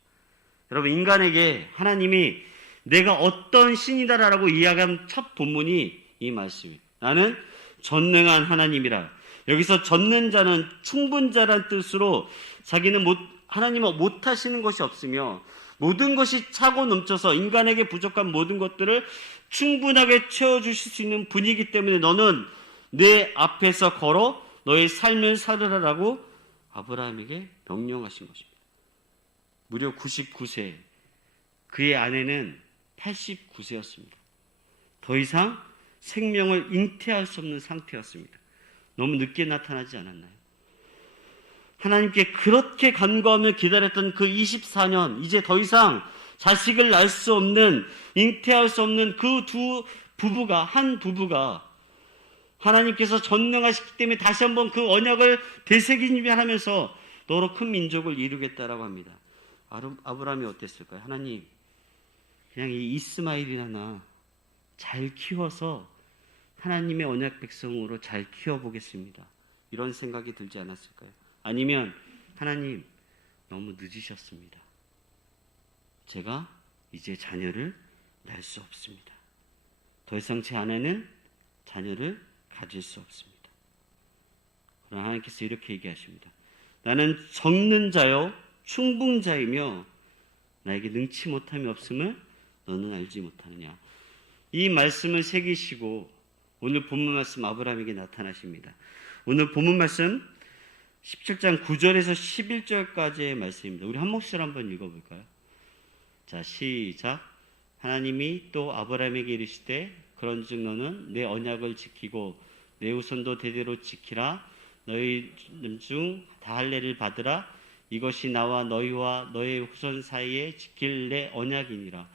여러분, 인간에게 하나님이 내가 어떤 신이다라고 이야기한 첫 본문이 이 말씀이에요. 나는 전능한 하나님이라. 여기서 전능자는 충분자란 뜻으로 자기는 하나님은 못하시는 것이 없으며 모든 것이 차고 넘쳐서 인간에게 부족한 모든 것들을 충분하게 채워주실 수 있는 분이기 때문에 너는 내 앞에서 걸어 너의 삶을 살으라라고 아브라함에게 명령하신 것입니다. 무려 99세, 그의 아내는 89세였습니다. 더 이상 생명을 잉태할 수 없는 상태였습니다. 너무 늦게 나타나지 않았나요? 하나님께 그렇게 간구하며 기다렸던 그 24년, 이제 더 이상 자식을 낳을 수 없는, 잉태할 수 없는 그 한 부부가 하나님께서 전능하시기 때문에 다시 한번 그 언약을 되새기면하면서 너로 큰 민족을 이루겠다라고 합니다. 아브라함이 어땠을까요? 하나님, 그냥 이 이스마엘이나 잘 키워서 하나님의 언약 백성으로 잘 키워보겠습니다. 이런 생각이 들지 않았을까요? 아니면 하나님, 너무 늦으셨습니다. 제가 이제 자녀를 낳을 수 없습니다. 더 이상 제 아내는 자녀를 가질 수 없습니다. 그러나 하나님께서 이렇게 얘기하십니다. 나는 적는 자요 충분자이며 나에게 능치 못함이 없음을 너는 알지 못하느냐. 이 말씀을 새기시고 오늘 본문 말씀 아브라함에게 나타나십니다. 오늘 본문 말씀 17장 9절에서 11절까지의 말씀입니다. 우리 한 목소리 한번 읽어볼까요? 자, 시작. 하나님이 또 아브라함에게 이르시되 그런즉 너는 내 언약을 지키고 내 후손도 대대로 지키라. 너희 중 다 할례를 받으라. 이것이 나와 너희와 너의 후손 사이에 지킬 내 언약이니라.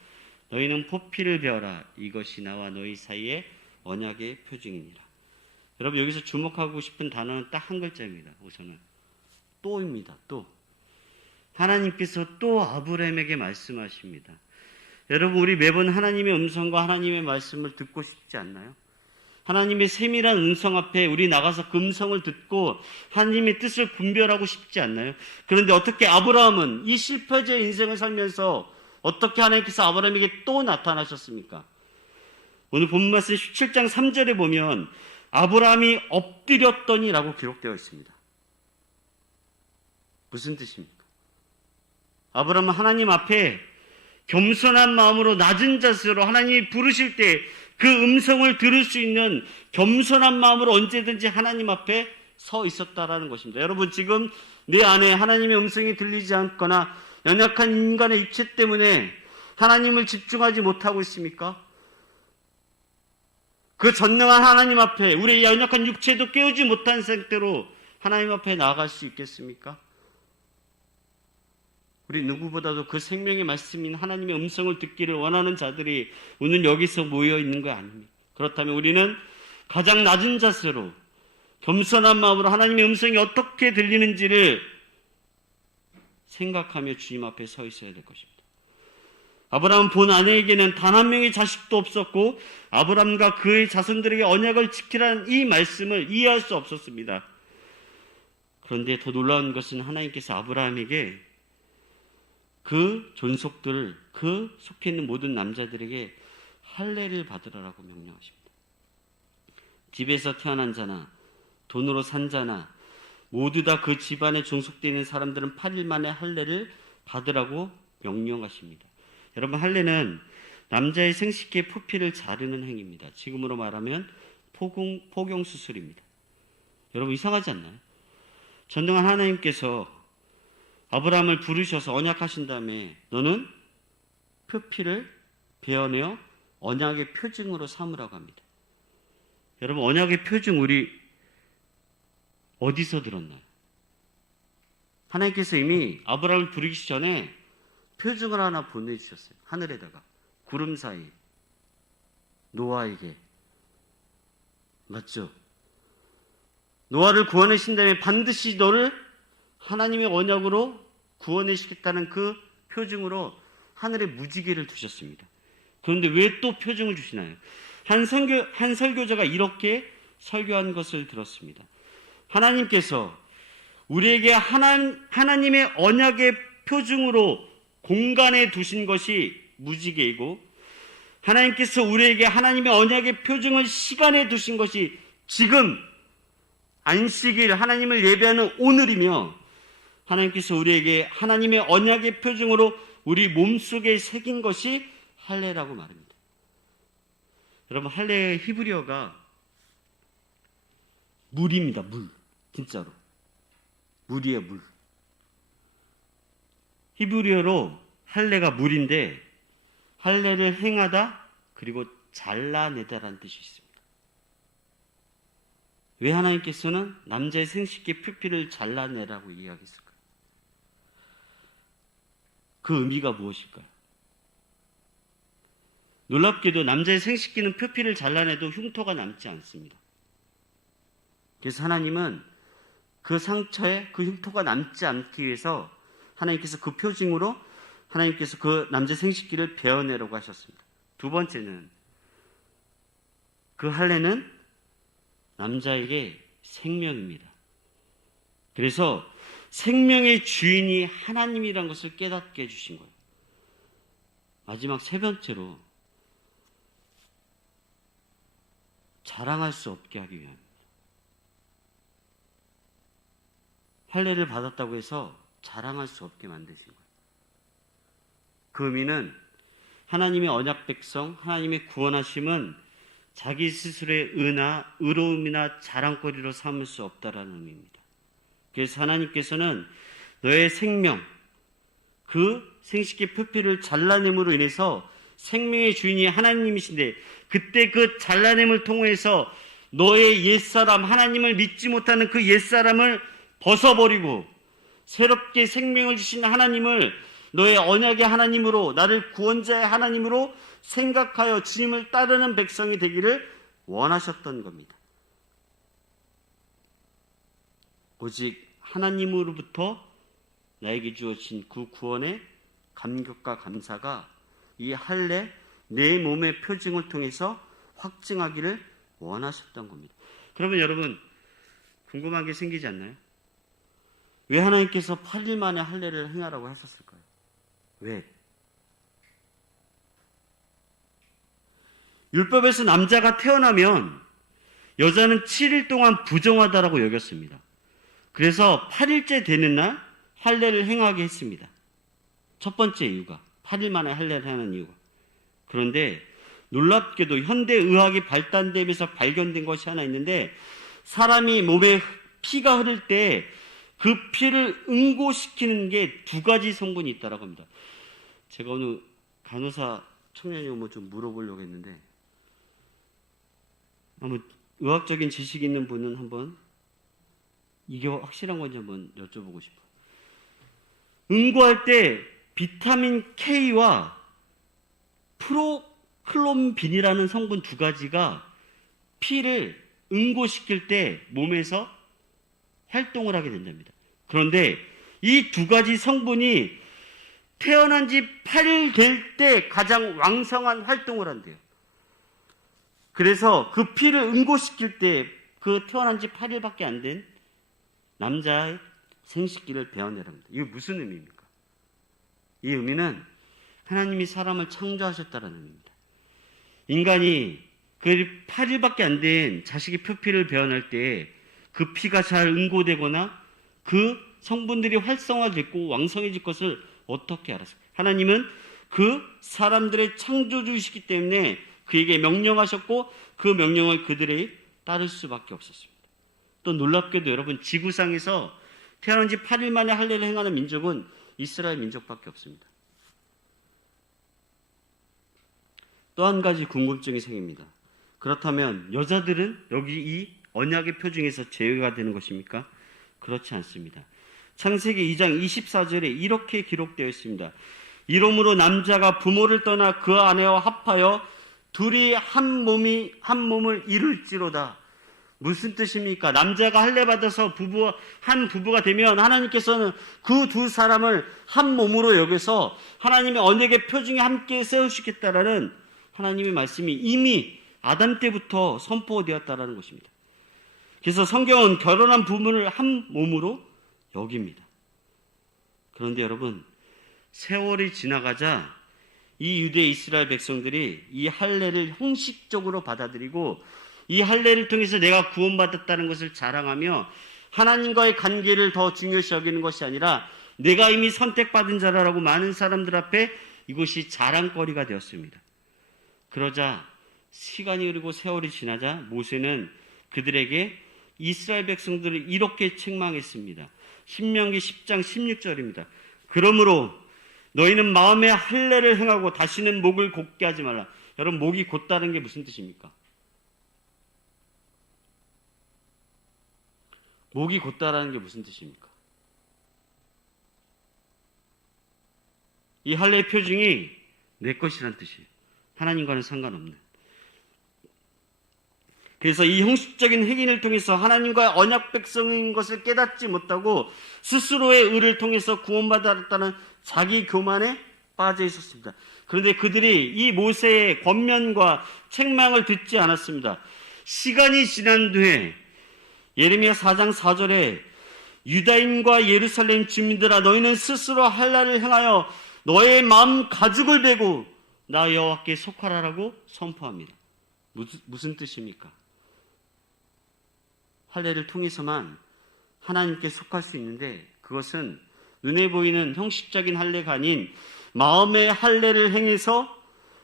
너희는 포피를 베어라. 이것이 나와 너희 사이에 언약의 표징이니라. 여러분, 여기서 주목하고 싶은 단어는 딱 한 글자입니다. 우선은 또입니다. 또. 하나님께서 또 아브라함에게 말씀하십니다. 여러분, 우리 매번 하나님의 음성과 하나님의 말씀을 듣고 싶지 않나요? 하나님의 세밀한 음성 앞에 우리 나가서 그 음성을 듣고 하나님의 뜻을 분별하고 싶지 않나요? 그런데 어떻게 아브라함은 이 실패자의 인생을 살면서 어떻게 하나님께서 아브라함에게 또 나타나셨습니까? 오늘 본문 말씀 17장 3절에 보면 아브라함이 엎드렸더니라고 기록되어 있습니다. 무슨 뜻입니까? 아브라함은 하나님 앞에 겸손한 마음으로 낮은 자세로 하나님이 부르실 때 그 음성을 들을 수 있는 겸손한 마음으로 언제든지 하나님 앞에 서 있었다라는 것입니다. 여러분, 지금 내 안에 하나님의 음성이 들리지 않거나 연약한 인간의 입체 때문에 하나님을 집중하지 못하고 있습니까? 그 전능한 하나님 앞에 우리의 연약한 육체도 깨우지 못한 상태로 하나님 앞에 나아갈 수 있겠습니까? 우리 누구보다도 그 생명의 말씀인 하나님의 음성을 듣기를 원하는 자들이 오늘 여기서 모여 있는 거 아닙니까? 그렇다면 우리는 가장 낮은 자세로 겸손한 마음으로 하나님의 음성이 어떻게 들리는지를 생각하며 주님 앞에 서 있어야 될 것입니다. 아브라함 본 아내에게는 단 한 명의 자식도 없었고 아브라함과 그의 자손들에게 언약을 지키라는 이 말씀을 이해할 수 없었습니다. 그런데 더 놀라운 것은 하나님께서 아브라함에게 그 존속들을, 그 속해 있는 모든 남자들에게 할례를 받으라라고 명령하십니다. 집에서 태어난 자나 돈으로 산 자나 모두 다 그 집안에 존속되어 있는 사람들은 8일 만에 할례를 받으라고 명령하십니다. 여러분, 할례는 남자의 생식기의 포피를 자르는 행위입니다. 지금으로 말하면 포경수술입니다. 여러분, 이상하지 않나요? 전능한 하나님께서 아브라함을 부르셔서 언약하신 다음에 너는 표피를 베어내어 언약의 표징으로 삼으라고 합니다. 여러분, 언약의 표징 우리 어디서 들었나요? 하나님께서 이미 아브라함을 부르기 전에 표징을 하나 보내주셨어요. 하늘에다가 구름 사이 노아에게. 맞죠? 노아를 구원하신 다음에 반드시 너를 하나님의 언약으로 구원하시겠다는 그 표징으로 하늘에 무지개를 두셨습니다. 그런데 왜 또 표징을 주시나요? 한 설교자가 이렇게 설교한 것을 들었습니다. 하나님께서 우리에게 하나님의 언약의 표징으로 공간에 두신 것이 무지개이고, 하나님께서 우리에게 하나님의 언약의 표징을 시간에 두신 것이 지금 안식일 하나님을 예배하는 오늘이며, 하나님께서 우리에게 하나님의 언약의 표징으로 우리 몸속에 새긴 것이 할례라고 말합니다. 여러분, 할례의 히브리어가 물입니다. 물. 진짜로. 물이에요, 물. 히브리어로 할례가 물인데, 할례를 행하다 그리고 잘라내다라는 뜻이 있습니다. 왜 하나님께서는 남자의 생식기 표피를 잘라내라고 이야기했을까요? 그 의미가 무엇일까요? 놀랍게도 남자의 생식기는 표피를 잘라내도 흉터가 남지 않습니다. 그래서 하나님은 그 상처에 그 흉터가 남지 않기 위해서 하나님께서 그 표징으로 하나님께서 그 남자의 생식기를 베어내라고 하셨습니다. 두 번째는 그 할례는 남자에게 생명입니다. 그래서 생명의 주인이 하나님이라는 것을 깨닫게 해주신 거예요. 마지막 세 번째로 자랑할 수 없게 하기 위함입니다. 할례를 받았다고 해서 자랑할 수 없게 만드신 거예요. 그 의미는 하나님의 언약 백성, 하나님의 구원하심은 자기 스스로의 의로움이나 자랑거리로 삼을 수 없다라는 의미입니다. 그래서 하나님께서는 너의 생명, 그 생식기 표피를 잘라냄으로 인해서 생명의 주인이 하나님이신데, 그때 그 잘라냄을 통해서 너의 옛사람, 하나님을 믿지 못하는 그 옛사람을 벗어버리고 새롭게 생명을 주신 하나님을 너의 언약의 하나님으로, 나를 구원자의 하나님으로 생각하여 주님을 따르는 백성이 되기를 원하셨던 겁니다. 오직 하나님으로부터 나에게 주어진 그 구원의 감격과 감사가 이 할례, 내 몸의 표징을 통해서 확증하기를 원하셨던 겁니다. 그러면 여러분, 궁금한 게 생기지 않나요? 왜 하나님께서 8일 만에 할례를 행하라고 하셨을까요? 왜? 율법에서 남자가 태어나면 여자는 7일 동안 부정하다라고 여겼습니다. 그래서 8일째 되는 날 할례를 행하게 했습니다. 첫 번째 이유가 8일 만에 할례를 하는 이유가. 그런데 놀랍게도 현대 의학이 발달되면서 발견된 것이 하나 있는데, 사람이 몸에 피가 흐를 때 그 피를 응고시키는 게 두 가지 성분이 있다라고 합니다. 제가 오늘 간호사 청년이 오면 좀 물어보려고 했는데, 한번 의학적인 지식 있는 분은 한번 이게 확실한 건지 한번 여쭤보고 싶어요. 응고할 때 비타민 K와 프로클롬빈이라는 성분 두 가지가 피를 응고시킬 때 몸에서 활동을 하게 된답니다. 그런데 이 두 가지 성분이 태어난 지 8일 될 때 가장 왕성한 활동을 한대요. 그래서 그 피를 응고시킬 때 그 태어난 지 8일밖에 안 된 남자의 생식기를 베어내랍니다. 이게 무슨 의미입니까? 이 의미는 하나님이 사람을 창조하셨다는 의미입니다. 인간이 그 8일밖에 안 된 자식의 표피를 베어낼 때 그 피가 잘 응고되거나 그 성분들이 활성화됐고 왕성해질 것을 어떻게 알았을까요? 하나님은 그 사람들의 창조주이시기 때문에 그에게 명령하셨고 그 명령을 그들이 따를 수밖에 없었습니다. 또 놀랍게도 여러분, 지구상에서 태어난 지 8일 만에 할례를 행하는 민족은 이스라엘 민족밖에 없습니다. 또 한 가지 궁금증이 생깁니다. 그렇다면 여자들은 여기 이 언약의 표징에서 제외가 되는 것입니까? 그렇지 않습니다. 창세기 2장 24절에 이렇게 기록되어 있습니다. 이러므로 남자가 부모를 떠나 그 아내와 합하여 둘이 한 몸을 이룰지로다. 무슨 뜻입니까? 남자가 할례 받아서 한 부부가 되면 하나님께서는 그 두 사람을 한 몸으로 여겨서 하나님의 언약의 표징에 함께 세우시겠다라는 하나님의 말씀이 이미 아담 때부터 선포되었다라는 것입니다. 그래서 성경은 결혼한 부부를 한 몸으로 여깁니다. 그런데 여러분, 세월이 지나가자 이 유대 이스라엘 백성들이 이 할례를 형식적으로 받아들이고 이 할례를 통해서 내가 구원받았다는 것을 자랑하며 하나님과의 관계를 더 중요시 여기는 것이 아니라 내가 이미 선택받은 자라고 많은 사람들 앞에 이것이 자랑거리가 되었습니다. 그러자 시간이 흐르고 세월이 지나자 모세는 그들에게 이스라엘 백성들을 이렇게 책망했습니다. 신명기 10장 16절입니다. 그러므로 너희는 마음의 할례를 행하고 다시는 목을 곧게 하지 말라. 여러분, 목이 곧다는 게 무슨 뜻입니까? 목이 곧다라는 게 무슨 뜻입니까? 이 할례의 표징이 내 것이란 뜻이에요. 하나님과는 상관없는. 그래서 이 형식적인 행위를 통해서 하나님과의 언약 백성인 것을 깨닫지 못하고 스스로의 의를 통해서 구원받았다는 자기 교만에 빠져 있었습니다. 그런데 그들이 이 모세의 권면과 책망을 듣지 않았습니다. 시간이 지난 뒤에 예레미야 4장 4절에 유다인과 예루살렘 주민들아 너희는 스스로 할례를 행하여 너의 마음 가죽을 베고 나 여호와께 속하라라고 선포합니다. 무슨 뜻입니까? 할례를 통해서만 하나님께 속할 수 있는데 그것은 눈에 보이는 형식적인 할례가 아닌 마음의 할례를 행해서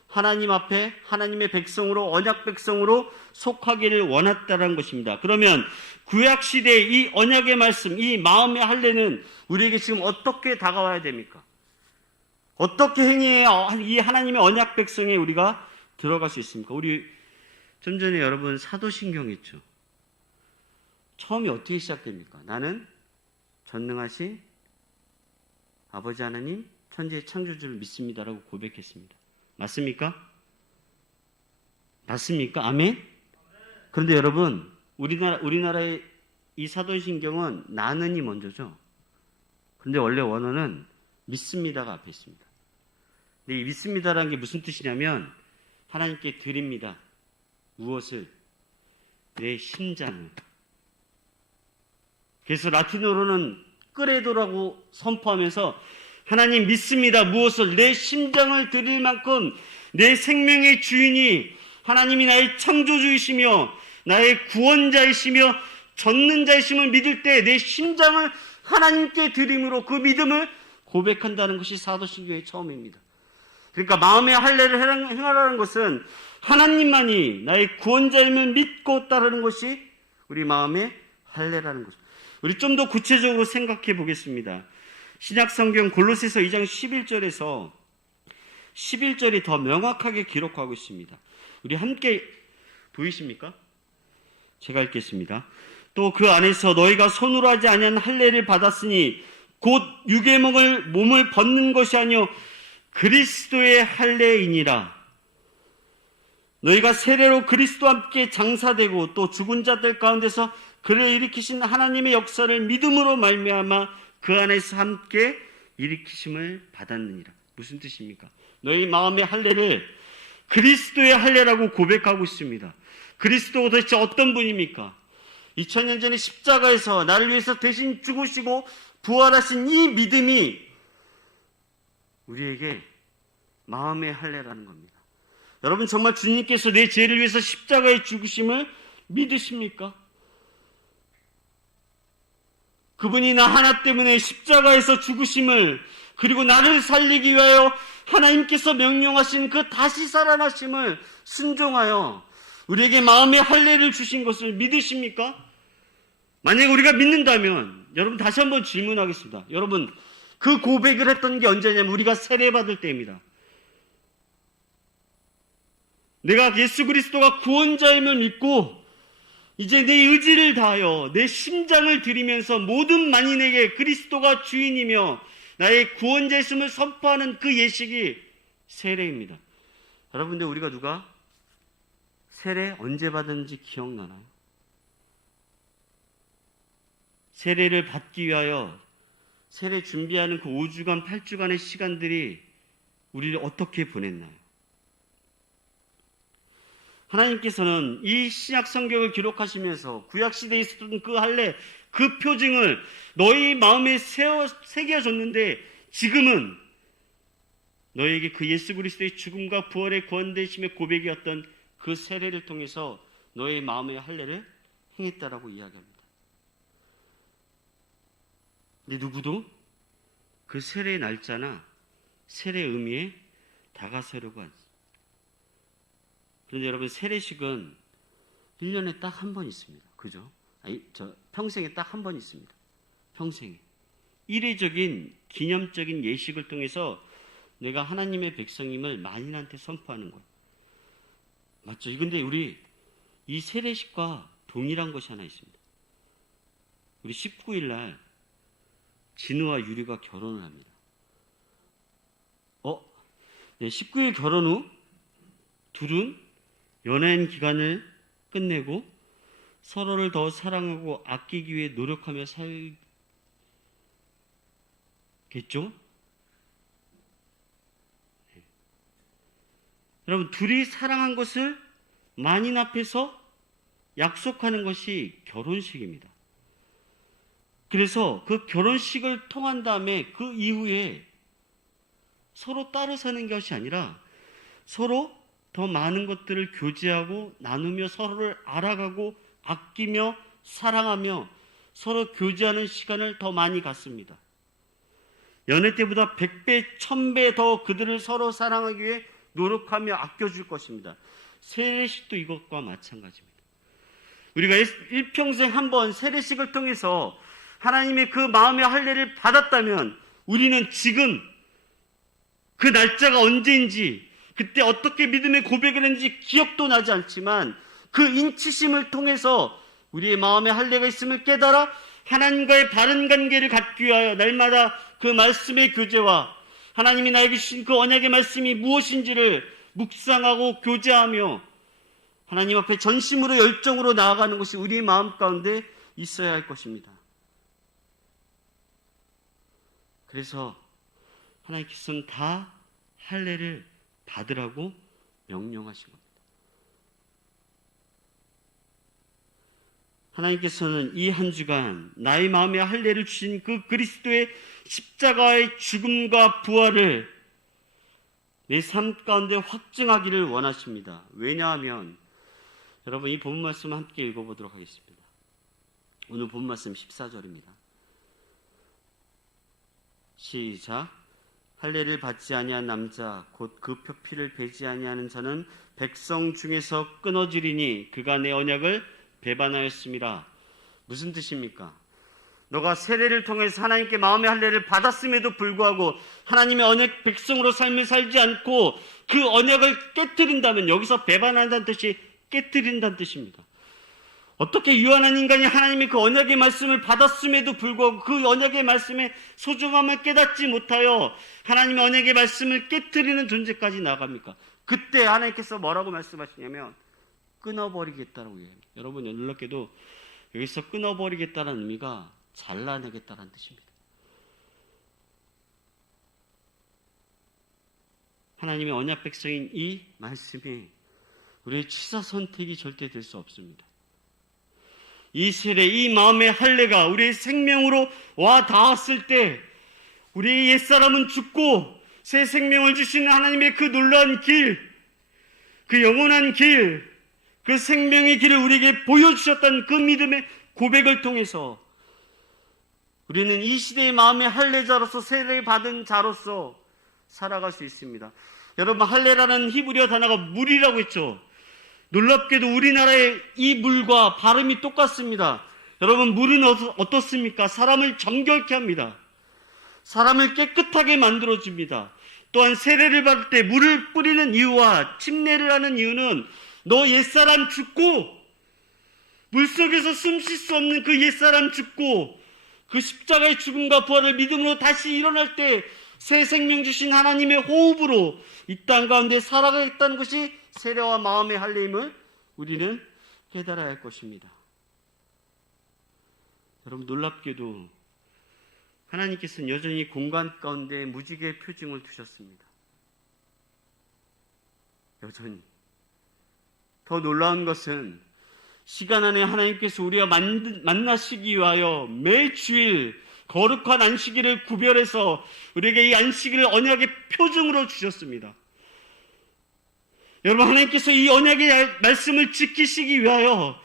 하나님 앞에 하나님의 백성으로 언약 백성으로 속하기를 원했다는 것입니다. 그러면 구약시대의 이 언약의 말씀, 이 마음의 할례는 우리에게 지금 어떻게 다가와야 됩니까? 어떻게 행해야 이 하나님의 언약 백성에 우리가 들어갈 수 있습니까? 우리 좀 전에 여러분 사도신경 했죠. 처음이 어떻게 시작됩니까? 나는 전능하신 아버지 하나님 천지의 창조주를 믿습니다라고 고백했습니다. 맞습니까? 맞습니까? 아멘? 그런데 여러분, 우리나라의 이 사도신경은 나는이 먼저죠. 그런데 원래 원어는 믿습니다가 앞에 있습니다. 근데 이 믿습니다라는 게 무슨 뜻이냐면 하나님께 드립니다. 무엇을? 내 심장을. 그래서 라틴어로는 끄레도라고 선포하면서 하나님 믿습니다. 무엇을? 내 심장을 드릴 만큼 내 생명의 주인이 하나님이 나의 창조주이시며 나의 구원자이시며 전능자이심을 믿을 때 내 심장을 하나님께 드림으로 그 믿음을 고백한다는 것이 사도신경의 처음입니다. 그러니까 마음의 할례를 행하라는 것은 하나님만이 나의 구원자임을 믿고 따르는 것이 우리 마음의 할례라는 것입니다. 우리 좀 더 구체적으로 생각해 보겠습니다. 신약성경 골로새서 2장 11절에서 11절이 더 명확하게 기록하고 있습니다. 우리 함께 보이십니까? 제가 읽겠습니다. 또 그 안에서 너희가 손으로 하지 아니한 할례를 받았으니 곧 유괴목을 몸을 벗는 것이 아니요 그리스도의 할례이니라. 너희가 세례로 그리스도와 함께 장사되고 또 죽은 자들 가운데서 그를 일으키신 하나님의 역사를 믿음으로 말미암아 그 안에서 함께 일으키심을 받았느니라. 무슨 뜻입니까? 너희 마음의 할례를 그리스도의 할례라고 고백하고 있습니다. 그리스도가 도대체 어떤 분입니까? 2000년 전에 십자가에서 나를 위해서 대신 죽으시고 부활하신 이 믿음이 우리에게 마음의 할례라는 겁니다. 여러분 정말 주님께서 내 죄를 위해서 십자가에 죽으심을 믿으십니까? 그분이 나 하나 때문에 십자가에서 죽으심을 그리고 나를 살리기 위하여 하나님께서 명령하신 그 다시 살아나심을 순종하여 우리에게 마음의 할례를 주신 것을 믿으십니까? 만약에 우리가 믿는다면 여러분 다시 한번 질문하겠습니다. 여러분 그 고백을 했던 게 언제냐면 우리가 세례받을 때입니다. 내가 예수 그리스도가 구원자임을 믿고 이제 내 의지를 다하여 내 심장을 드리면서 모든 만인에게 그리스도가 주인이며 나의 구원자임을 선포하는 그 예식이 세례입니다. 여러분들 우리가 누가 세례 언제 받았는지 기억나나요? 세례를 받기 위하여 세례 준비하는 그 5주간, 8주간의 시간들이 우리를 어떻게 보냈나요? 하나님께서는 이 신약 성경을 기록하시면서 구약 시대에 있었던 그 할례, 그 표징을 너희 마음에 새겨줬는데 지금은 너에게 그 예수 그리스도의 죽음과 부활의 구원되심의 고백이었던 그 세례를 통해서 너의 마음의 할례를 행했다라고 이야기합니다. 근데 누구도 그 세례의 날짜나 세례의 의미에 다가서려고 하지. 그런데 여러분, 세례식은 1년에 딱 한 번 있습니다. 그죠? 평생에 딱 한 번 있습니다. 평생에. 이례적인 기념적인 예식을 통해서 내가 하나님의 백성임을 만인한테 선포하는 거예요. 맞죠? 근데 우리 이 세례식과 동일한 것이 하나 있습니다. 우리 19일 날 진우와 유리가 결혼을 합니다. 네, 19일 결혼 후 둘은 연애한 기간을 끝내고 서로를 더 사랑하고 아끼기 위해 노력하며 살겠죠? 네. 여러분, 둘이 사랑한 것을 만인 앞에서 약속하는 것이 결혼식입니다. 그래서 그 결혼식을 통한 다음에 그 이후에 서로 따로 사는 것이 아니라 서로 더 많은 것들을 교제하고 나누며 서로를 알아가고 아끼며 사랑하며 서로 교제하는 시간을 더 많이 갖습니다. 연애 때보다 100배, 1000배 더 그들을 서로 사랑하기 위해 노력하며 아껴줄 것입니다. 세례식도 이것과 마찬가지입니다. 우리가 일평생 한번 세례식을 통해서 하나님의 그 마음의 할례를 받았다면 우리는 지금 그 날짜가 언제인지, 그때 어떻게 믿음의 고백을 했는지 기억도 나지 않지만 그 인치심을 통해서 우리의 마음에 할례가 있음을 깨달아 하나님과의 바른 관계를 갖기 위하여 날마다 그 말씀의 교제와 하나님이 나에게 주신 그 언약의 말씀이 무엇인지를 묵상하고 교제하며 하나님 앞에 전심으로 열정으로 나아가는 것이 우리의 마음 가운데 있어야 할 것입니다. 그래서 하나님께서는 다 할례를 받으라고 명령하신 겁니다. 하나님께서는 이 한 주간 나의 마음에 할례를 주신 그 그리스도의 십자가의 죽음과 부활을 내 삶 가운데 확증하기를 원하십니다. 왜냐하면 여러분, 이 본 말씀 함께 읽어보도록 하겠습니다. 오늘 본 말씀 14절입니다. 시작. 할례를 받지 아니한 남자 곧 그 표피를 베지 아니하는 자는 백성 중에서 끊어지리니 그가 내 언약을 배반하였습니다. 무슨 뜻입니까? 너가 세례를 통해서 하나님께 마음의 할례를 받았음에도 불구하고 하나님의 언약 백성으로 삶을 살지 않고 그 언약을 깨트린다면, 여기서 배반한다는 뜻이 깨트린다는 뜻입니다. 어떻게 유한한 인간이 하나님의 그 언약의 말씀을 받았음에도 불구하고 그 언약의 말씀의 소중함을 깨닫지 못하여 하나님의 언약의 말씀을 깨트리는 존재까지 나아갑니까? 그때 하나님께서 뭐라고 말씀하시냐면 끊어버리겠다라고 얘기합니다. 여러분, 놀랍게도 여기서 끊어버리겠다는 의미가 잘라내겠다는 뜻입니다. 하나님의 언약 백성인 이 말씀이 우리의 취사 선택이 절대 될 수 없습니다. 이 세례, 이 마음의 할례가 우리의 생명으로 와 닿았을 때 우리의 옛사람은 죽고 새 생명을 주시는 하나님의 그 놀라운 길, 그 영원한 길, 그 생명의 길을 우리에게 보여주셨던 그 믿음의 고백을 통해서 우리는 이 시대의 마음의 할례자로서 세례 받은 자로서 살아갈 수 있습니다. 여러분, 할례라는 히브리어 단어가 물이라고 했죠. 놀랍게도 우리나라의 이 물과 발음이 똑같습니다. 여러분, 물은 어떻습니까? 사람을 정결케 합니다. 사람을 깨끗하게 만들어줍니다. 또한 세례를 받을 때 물을 뿌리는 이유와 침례를 하는 이유는 너 옛사람 죽고 물속에서 숨 쉴 수 없는 그 옛사람 죽고 그 십자가의 죽음과 부활을 믿음으로 다시 일어날 때 새 생명 주신 하나님의 호흡으로 이 땅 가운데 살아가겠다는 것이 세례와 마음의 할례임을 우리는 깨달아야 할 것입니다. 여러분, 놀랍게도 하나님께서는 여전히 공간 가운데 무지개의 표징을 두셨습니다. 여전히. 더 놀라운 것은 시간 안에 하나님께서 우리와 만나시기 위하여 매 주일 거룩한 안식일을 구별해서 우리에게 이 안식일을 언약의 표징으로 주셨습니다. 여러분, 하나님께서 이 언약의 말씀을 지키시기 위하여,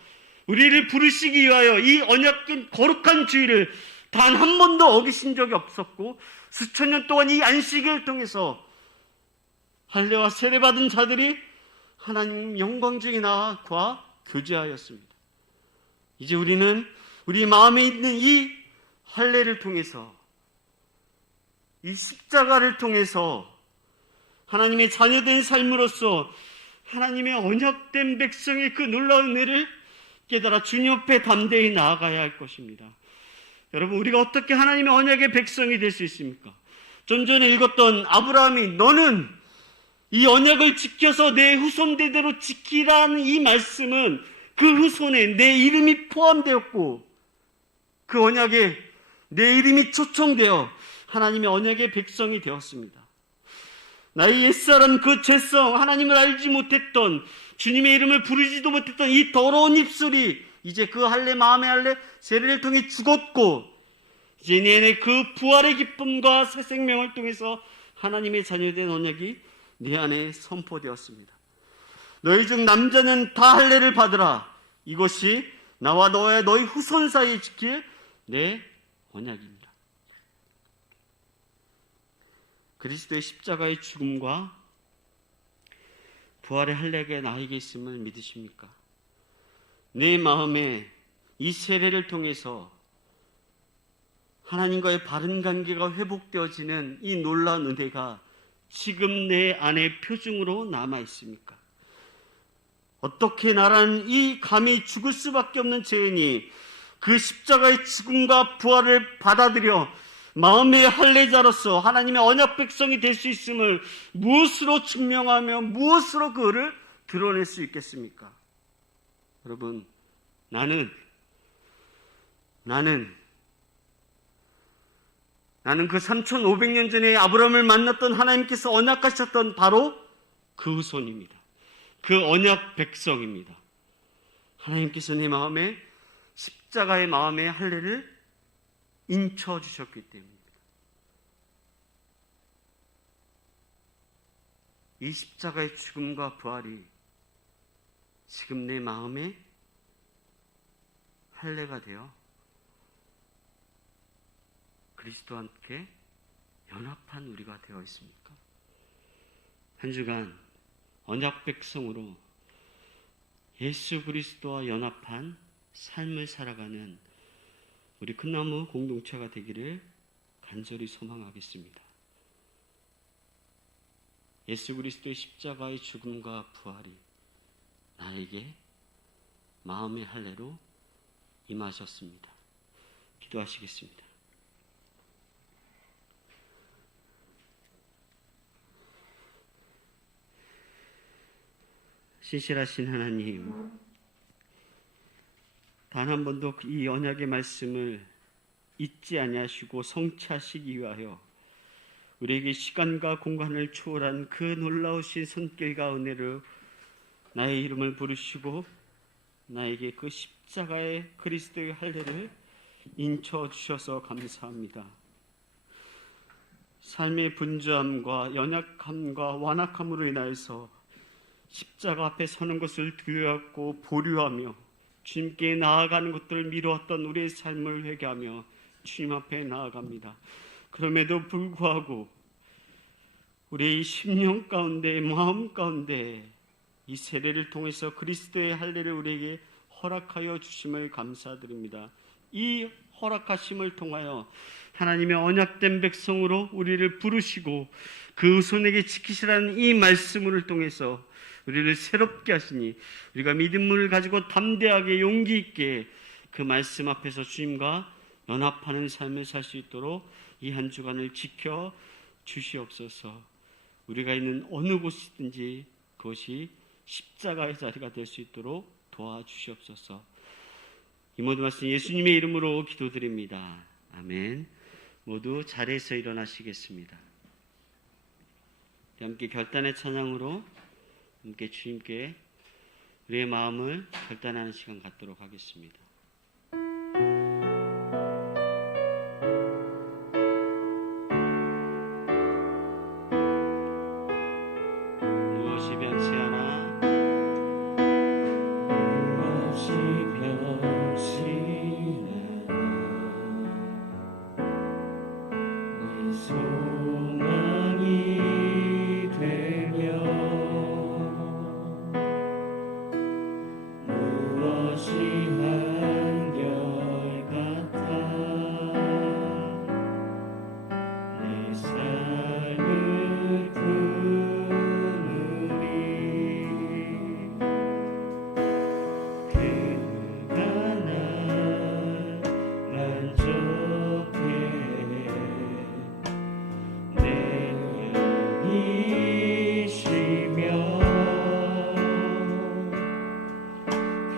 우리를 부르시기 위하여 이 언약의 거룩한 주일을 단 한 번도 어기신 적이 없었고, 수천 년 동안 이 안식일을 통해서 할례와 세례받은 자들이 하나님 영광 중에 나와 교제하였습니다. 이제 우리는 우리 마음에 있는 이 할례를 통해서, 이 십자가를 통해서 하나님의 자녀된 삶으로서 하나님의 언약된 백성의 그 놀라운 은혜를 깨달아 주님 앞에 담대히 나아가야 할 것입니다. 여러분, 우리가 어떻게 하나님의 언약의 백성이 될 수 있습니까? 좀 전에 읽었던 아브라함이 너는 이 언약을 지켜서 내 후손대대로 지키라는 이 말씀은 그 후손에 내 이름이 포함되었고, 그 언약에 내 이름이 초청되어 하나님의 언약의 백성이 되었습니다. 나의 옛사람 그 죄성, 하나님을 알지 못했던, 주님의 이름을 부르지도 못했던 이 더러운 입술이 이제 그 할례, 마음의 할례, 세례를 통해 죽었고, 이제 내내 그 부활의 기쁨과 새 생명을 통해서 하나님의 자녀된 언약이 내 안에 선포되었습니다. 너희 중 남자는 다 할례를 받으라. 이것이 나와 너희 후손 사이에 지킬 내 언약입니다. 그리스도의 십자가의 죽음과 부활의 할례가 나에게 있음을 믿으십니까? 내 마음에 이 세례를 통해서 하나님과의 바른 관계가 회복되어지는 이 놀라운 은혜가 지금 내 안에 표징으로 남아 있습니까? 어떻게 나라는 이 감히 죽을 수밖에 없는 죄인이 그 십자가의 죽음과 부활을 받아들여 마음의 할례자로서 하나님의 언약 백성이 될 수 있음을 무엇으로 증명하며 무엇으로 그를 드러낼 수 있겠습니까? 여러분, 나는 그 3500년 전에 아브라함을 만났던 하나님께서 언약하셨던 바로 그 후손입니다. 그 언약 백성입니다. 하나님께서 내 마음에 십자가의 마음의 할례를 인쳐주셨기 때문입니다. 이 십자가의 죽음과 부활이 지금 내 마음에 할례가 되어 그리스도와 함께 연합한 우리가 되어 있습니까? 한 주간 언약 백성으로 예수 그리스도와 연합한 삶을 살아가는 우리 큰나무 공동체가 되기를 간절히 소망하겠습니다. 예수 그리스도의 십자가의 죽음과 부활이 나에게 마음의 할례로 임하셨습니다. 기도하시겠습니다. 신실하신 하나님, 단 한 번도 이 언약의 말씀을 잊지 아니하시고 성취하시기 위하여 우리에게 시간과 공간을 초월한 그 놀라우신 손길과 은혜로 나의 이름을 부르시고 나에게 그 십자가의 그리스도의 할례를 인쳐 주셔서 감사합니다. 삶의 분주함과 연약함과 완악함으로 인하여서 십자가 앞에 서는 것을 두려워하고 보류하며 주님께 나아가는 것들을 미루었던 우리의 삶을 회개하며 주님 앞에 나아갑니다. 그럼에도 불구하고 우리의 심령 가운데, 마음 가운데 이 세례를 통해서 그리스도의 할례를 우리에게 허락하여 주심을 감사드립니다. 이 허락하심을 통하여 하나님의 언약된 백성으로 우리를 부르시고 그 손에게 지키시라는 이 말씀을 통해서 우리를 새롭게 하시니 우리가 믿음을 가지고 담대하게 용기 있게 그 말씀 앞에서 주님과 연합하는 삶을 살 수 있도록 이 한 주간을 지켜 주시옵소서. 우리가 있는 어느 곳이든지 그것이 십자가의 자리가 될 수 있도록 도와주시옵소서. 이 모든 말씀 예수님의 이름으로 기도드립니다. 아멘. 모두 자리에서 일어나시겠습니다. 함께 결단의 찬양으로 함께 주님께 우리의 마음을 결단하는 시간 갖도록 하겠습니다. 무엇이 변치 않아 무엇이 변치 않아 내 소망이 되며 무엇이 한결같아 내 삶을 품으리 그가 날 만족해 내 영이 쉬며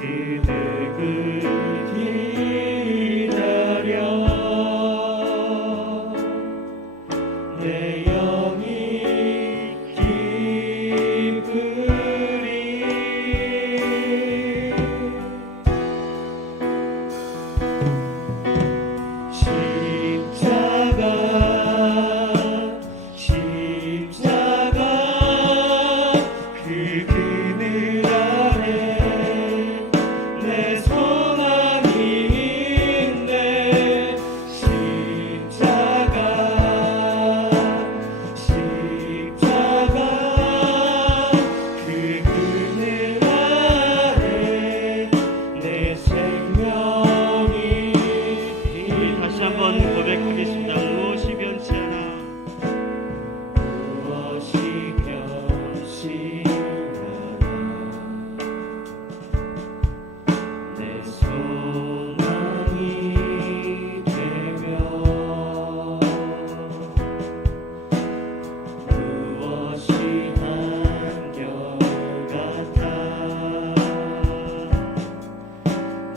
그득을 기다려 내 영이 기쁘리 십자가 그 그늘 아래 내 소망이 있네 십자가 그 그늘 아래 내 생명이 다시 한번 고백하겠습니다. 무엇이 변치 않아 무엇이 변치 않아 내 소망이 되며 무엇이 한결같아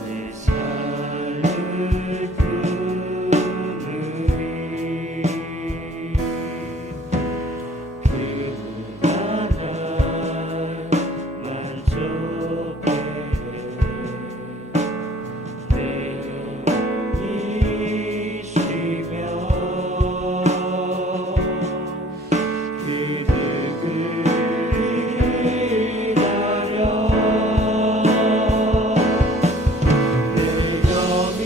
내 삶을 품으리 그가 날 만족해 내 영이 쉬며 그득을 기다려 내 영이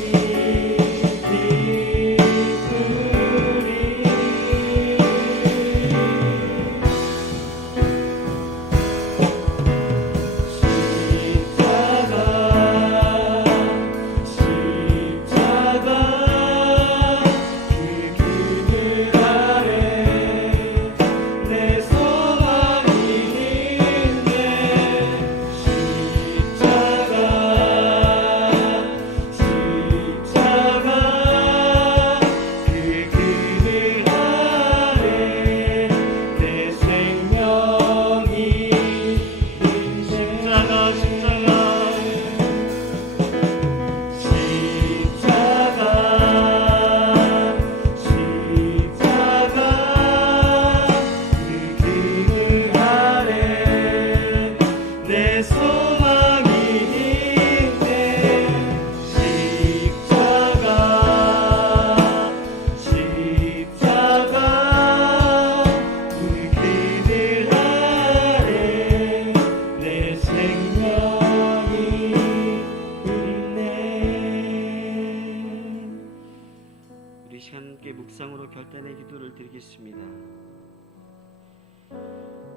결단의 기도를 드리겠습니다.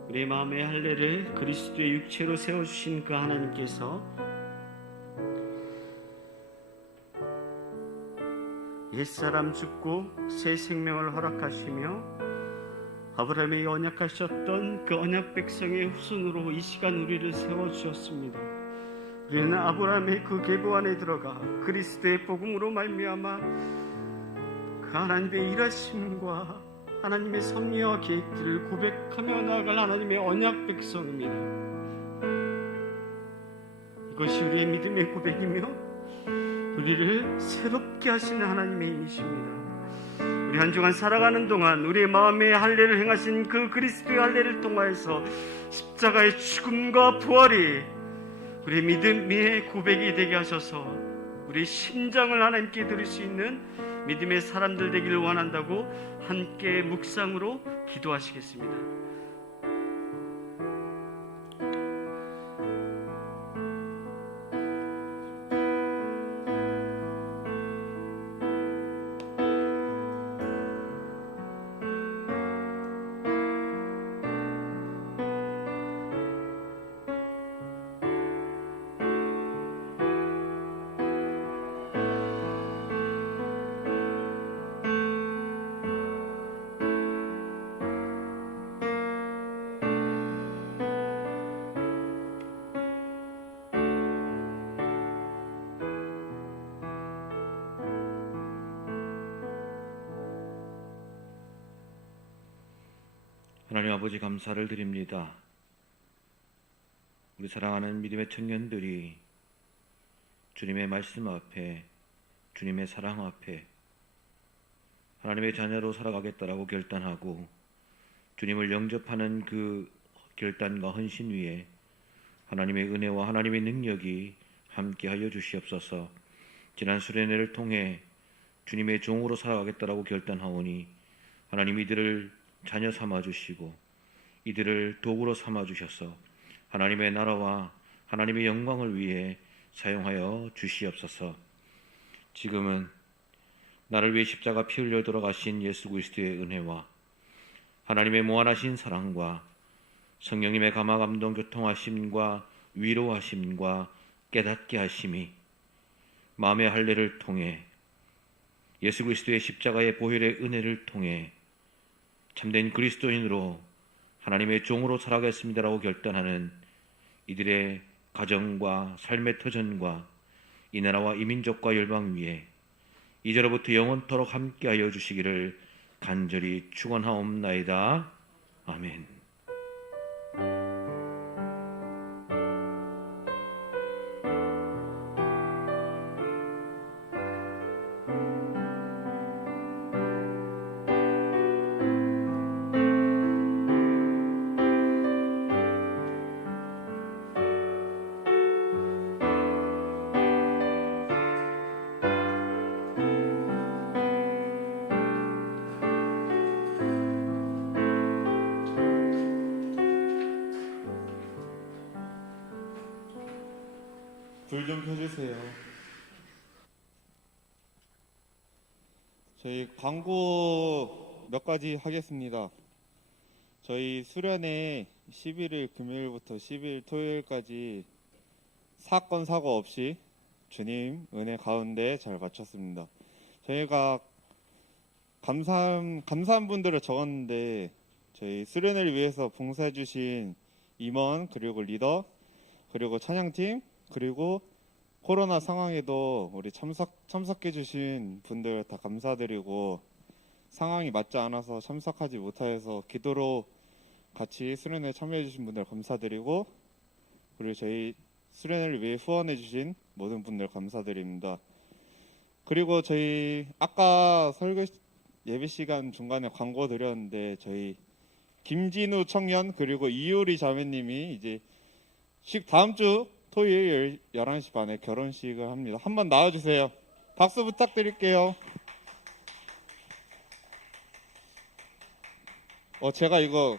우리의 마음의 할례를 그리스도의 육체로 세워주신 그 하나님께서 옛사람 죽고 새 생명을 허락하시며 아브라함이 언약하셨던 그 언약 백성의 후손으로 이 시간 우리를 세워주셨습니다. 우리는 아브라함의 그 계보 안에 들어가 그리스도의 복음으로 말미암아 그 하나님의 일하심과 하나님의 섭리와 계획들을 고백하며 나아갈 하나님의 언약 백성입니다. 이것이 우리의 믿음의 고백이며 우리를 새롭게 하시는 하나님의 이미십니다. 우리 한 주간 살아가는 동안 우리의 마음의 할례를 행하신 그 그리스도의 할례를 통하여서 십자가의 죽음과 부활이 우리의 믿음의 고백이 되게 하셔서 우리의 심장을 하나님께 드릴 수 있는 믿음의 사람들 되기를 원한다고 함께 묵상으로 기도하시겠습니다. 하나님 아버지 감사를 드립니다. 우리 사랑하는 믿음의 청년들이 주님의 말씀 앞에, 주님의 사랑 앞에 하나님의 자녀로 살아가겠다라고 결단하고 주님을 영접하는 그 결단과 헌신 위에 하나님의 은혜와 하나님의 능력이 함께하여 주시옵소서. 지난 수련회를 통해 주님의 종으로 살아가겠다라고 결단하오니 하나님 이들을 자녀 삼아주시고 이들을 도구로 삼아주셔서 하나님의 나라와 하나님의 영광을 위해 사용하여 주시옵소서. 지금은 나를 위해 십자가 피 흘려 돌아가신 예수 그리스도의 은혜와 하나님의 무한하신 사랑과 성령님의 감화 감동 교통하심과 위로하심과 깨닫게 하심이 마음의 할례를 통해 예수 그리스도의 십자가의 보혈의 은혜를 통해 참된 그리스도인으로 하나님의 종으로 살아가겠습니다라고 결단하는 이들의 가정과 삶의 터전과 이 나라와 이 민족과 열방 위에 이제로부터 영원토록 함께하여 주시기를 간절히 축원하옵나이다. 아멘. 불 좀 켜주세요. 저희 광고 몇 가지 하겠습니다. 저희 수련회 11일 금요일부터 10일 토요일까지 사건 사고 없이 주님 은혜 가운데 잘 마쳤습니다. 저희가 감사한 분들을 적었는데 저희 수련회를 위해서 봉사해 주신 임원 그리고 리더 그리고 찬양팀 그리고 코로나 상황에도 우리 참석해 주신 분들 다 감사드리고 상황이 맞지 않아서 참석하지 못하여서 기도로 같이 수련회에 참여해 주신 분들 감사드리고 그리고 저희 수련회를 위해 후원해 주신 모든 분들 감사드립니다. 그리고 저희 아까 설교 예배 시간 중간에 광고 드렸는데 저희 김진우 청년 그리고 이효리 자매님이 이제 다음 주 토요일 11시 반에 결혼식을 합니다. 한번 나와주세요. 박수 부탁드릴게요. 제가 이거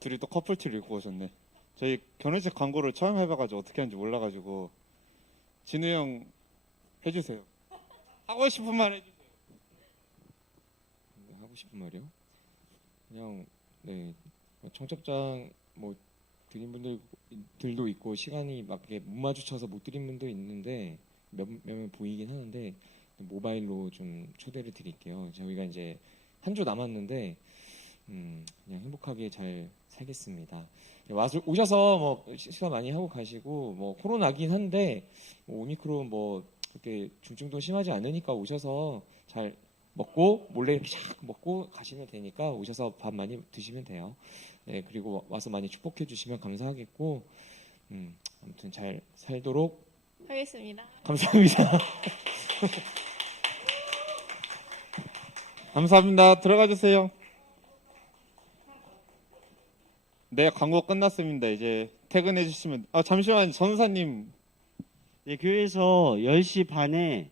둘이 또 커플티를 입고 오셨네. 저희 결혼식 광고를 처음 해봐가지고 어떻게 하는지 몰라가지고 진우 형 해주세요. 하고 싶은 말 해주세요. 하고 싶은 말이요? 그냥 청첩장 드린 분들도 있고 시간이 맞게 못 마주쳐서 못 드린 분도 있는데 몇몇 보이긴 하는데 모바일로 좀 초대를 드릴게요. 저희가 이제 한 주 남았는데 그냥 행복하게 잘 살겠습니다. 오셔서 시간 많이 하고 가시고 코로나긴 한데 오미크론 그렇게 중증도 심하지 않으니까 오셔서 잘 먹고 몰래 이렇게 샥 먹고 가시면 되니까 오셔서 밥 많이 드시면 돼요. 네, 그리고 와서 많이 축복해 주시면 감사하겠고 아무튼 잘 살도록 하겠습니다. 감사합니다. 감사합니다. 들어가 주세요. 네, 광고 끝났습니다. 이제 퇴근해 주시면. 잠시만, 전사님. 네, 교회에서 10시 반에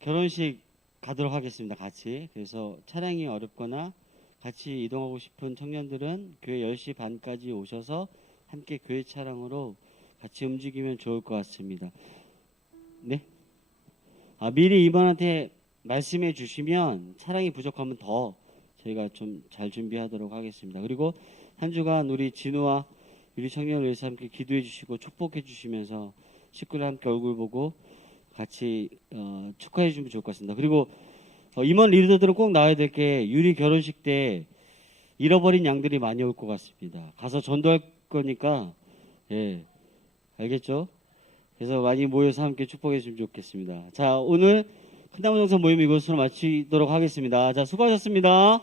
결혼식 가도록 하겠습니다. 같이. 그래서 차량이 어렵거나 같이 이동하고 싶은 청년들은 교회 10시 반까지 오셔서 함께 교회 차량으로 같이 움직이면 좋을 것 같습니다. 네? 미리 이번한테 말씀해 주시면 차량이 부족하면 더 저희가 좀 잘 준비하도록 하겠습니다. 그리고 한 주간 우리 진우와 우리 청년을 위해서 함께 기도해 주시고 축복해 주시면서 식구들 함께 얼굴 보고 같이 축하해 주면 좋을 것 같습니다. 그리고 임원 리더들은 꼭 나와야 될 게 유리 결혼식 때 잃어버린 양들이 많이 올 것 같습니다. 가서 전도할 거니까 알겠죠? 그래서 많이 모여서 함께 축복해 주시면 좋겠습니다. 자, 오늘 큰나무 동산 모임 이곳으로 마치도록 하겠습니다. 자, 수고하셨습니다.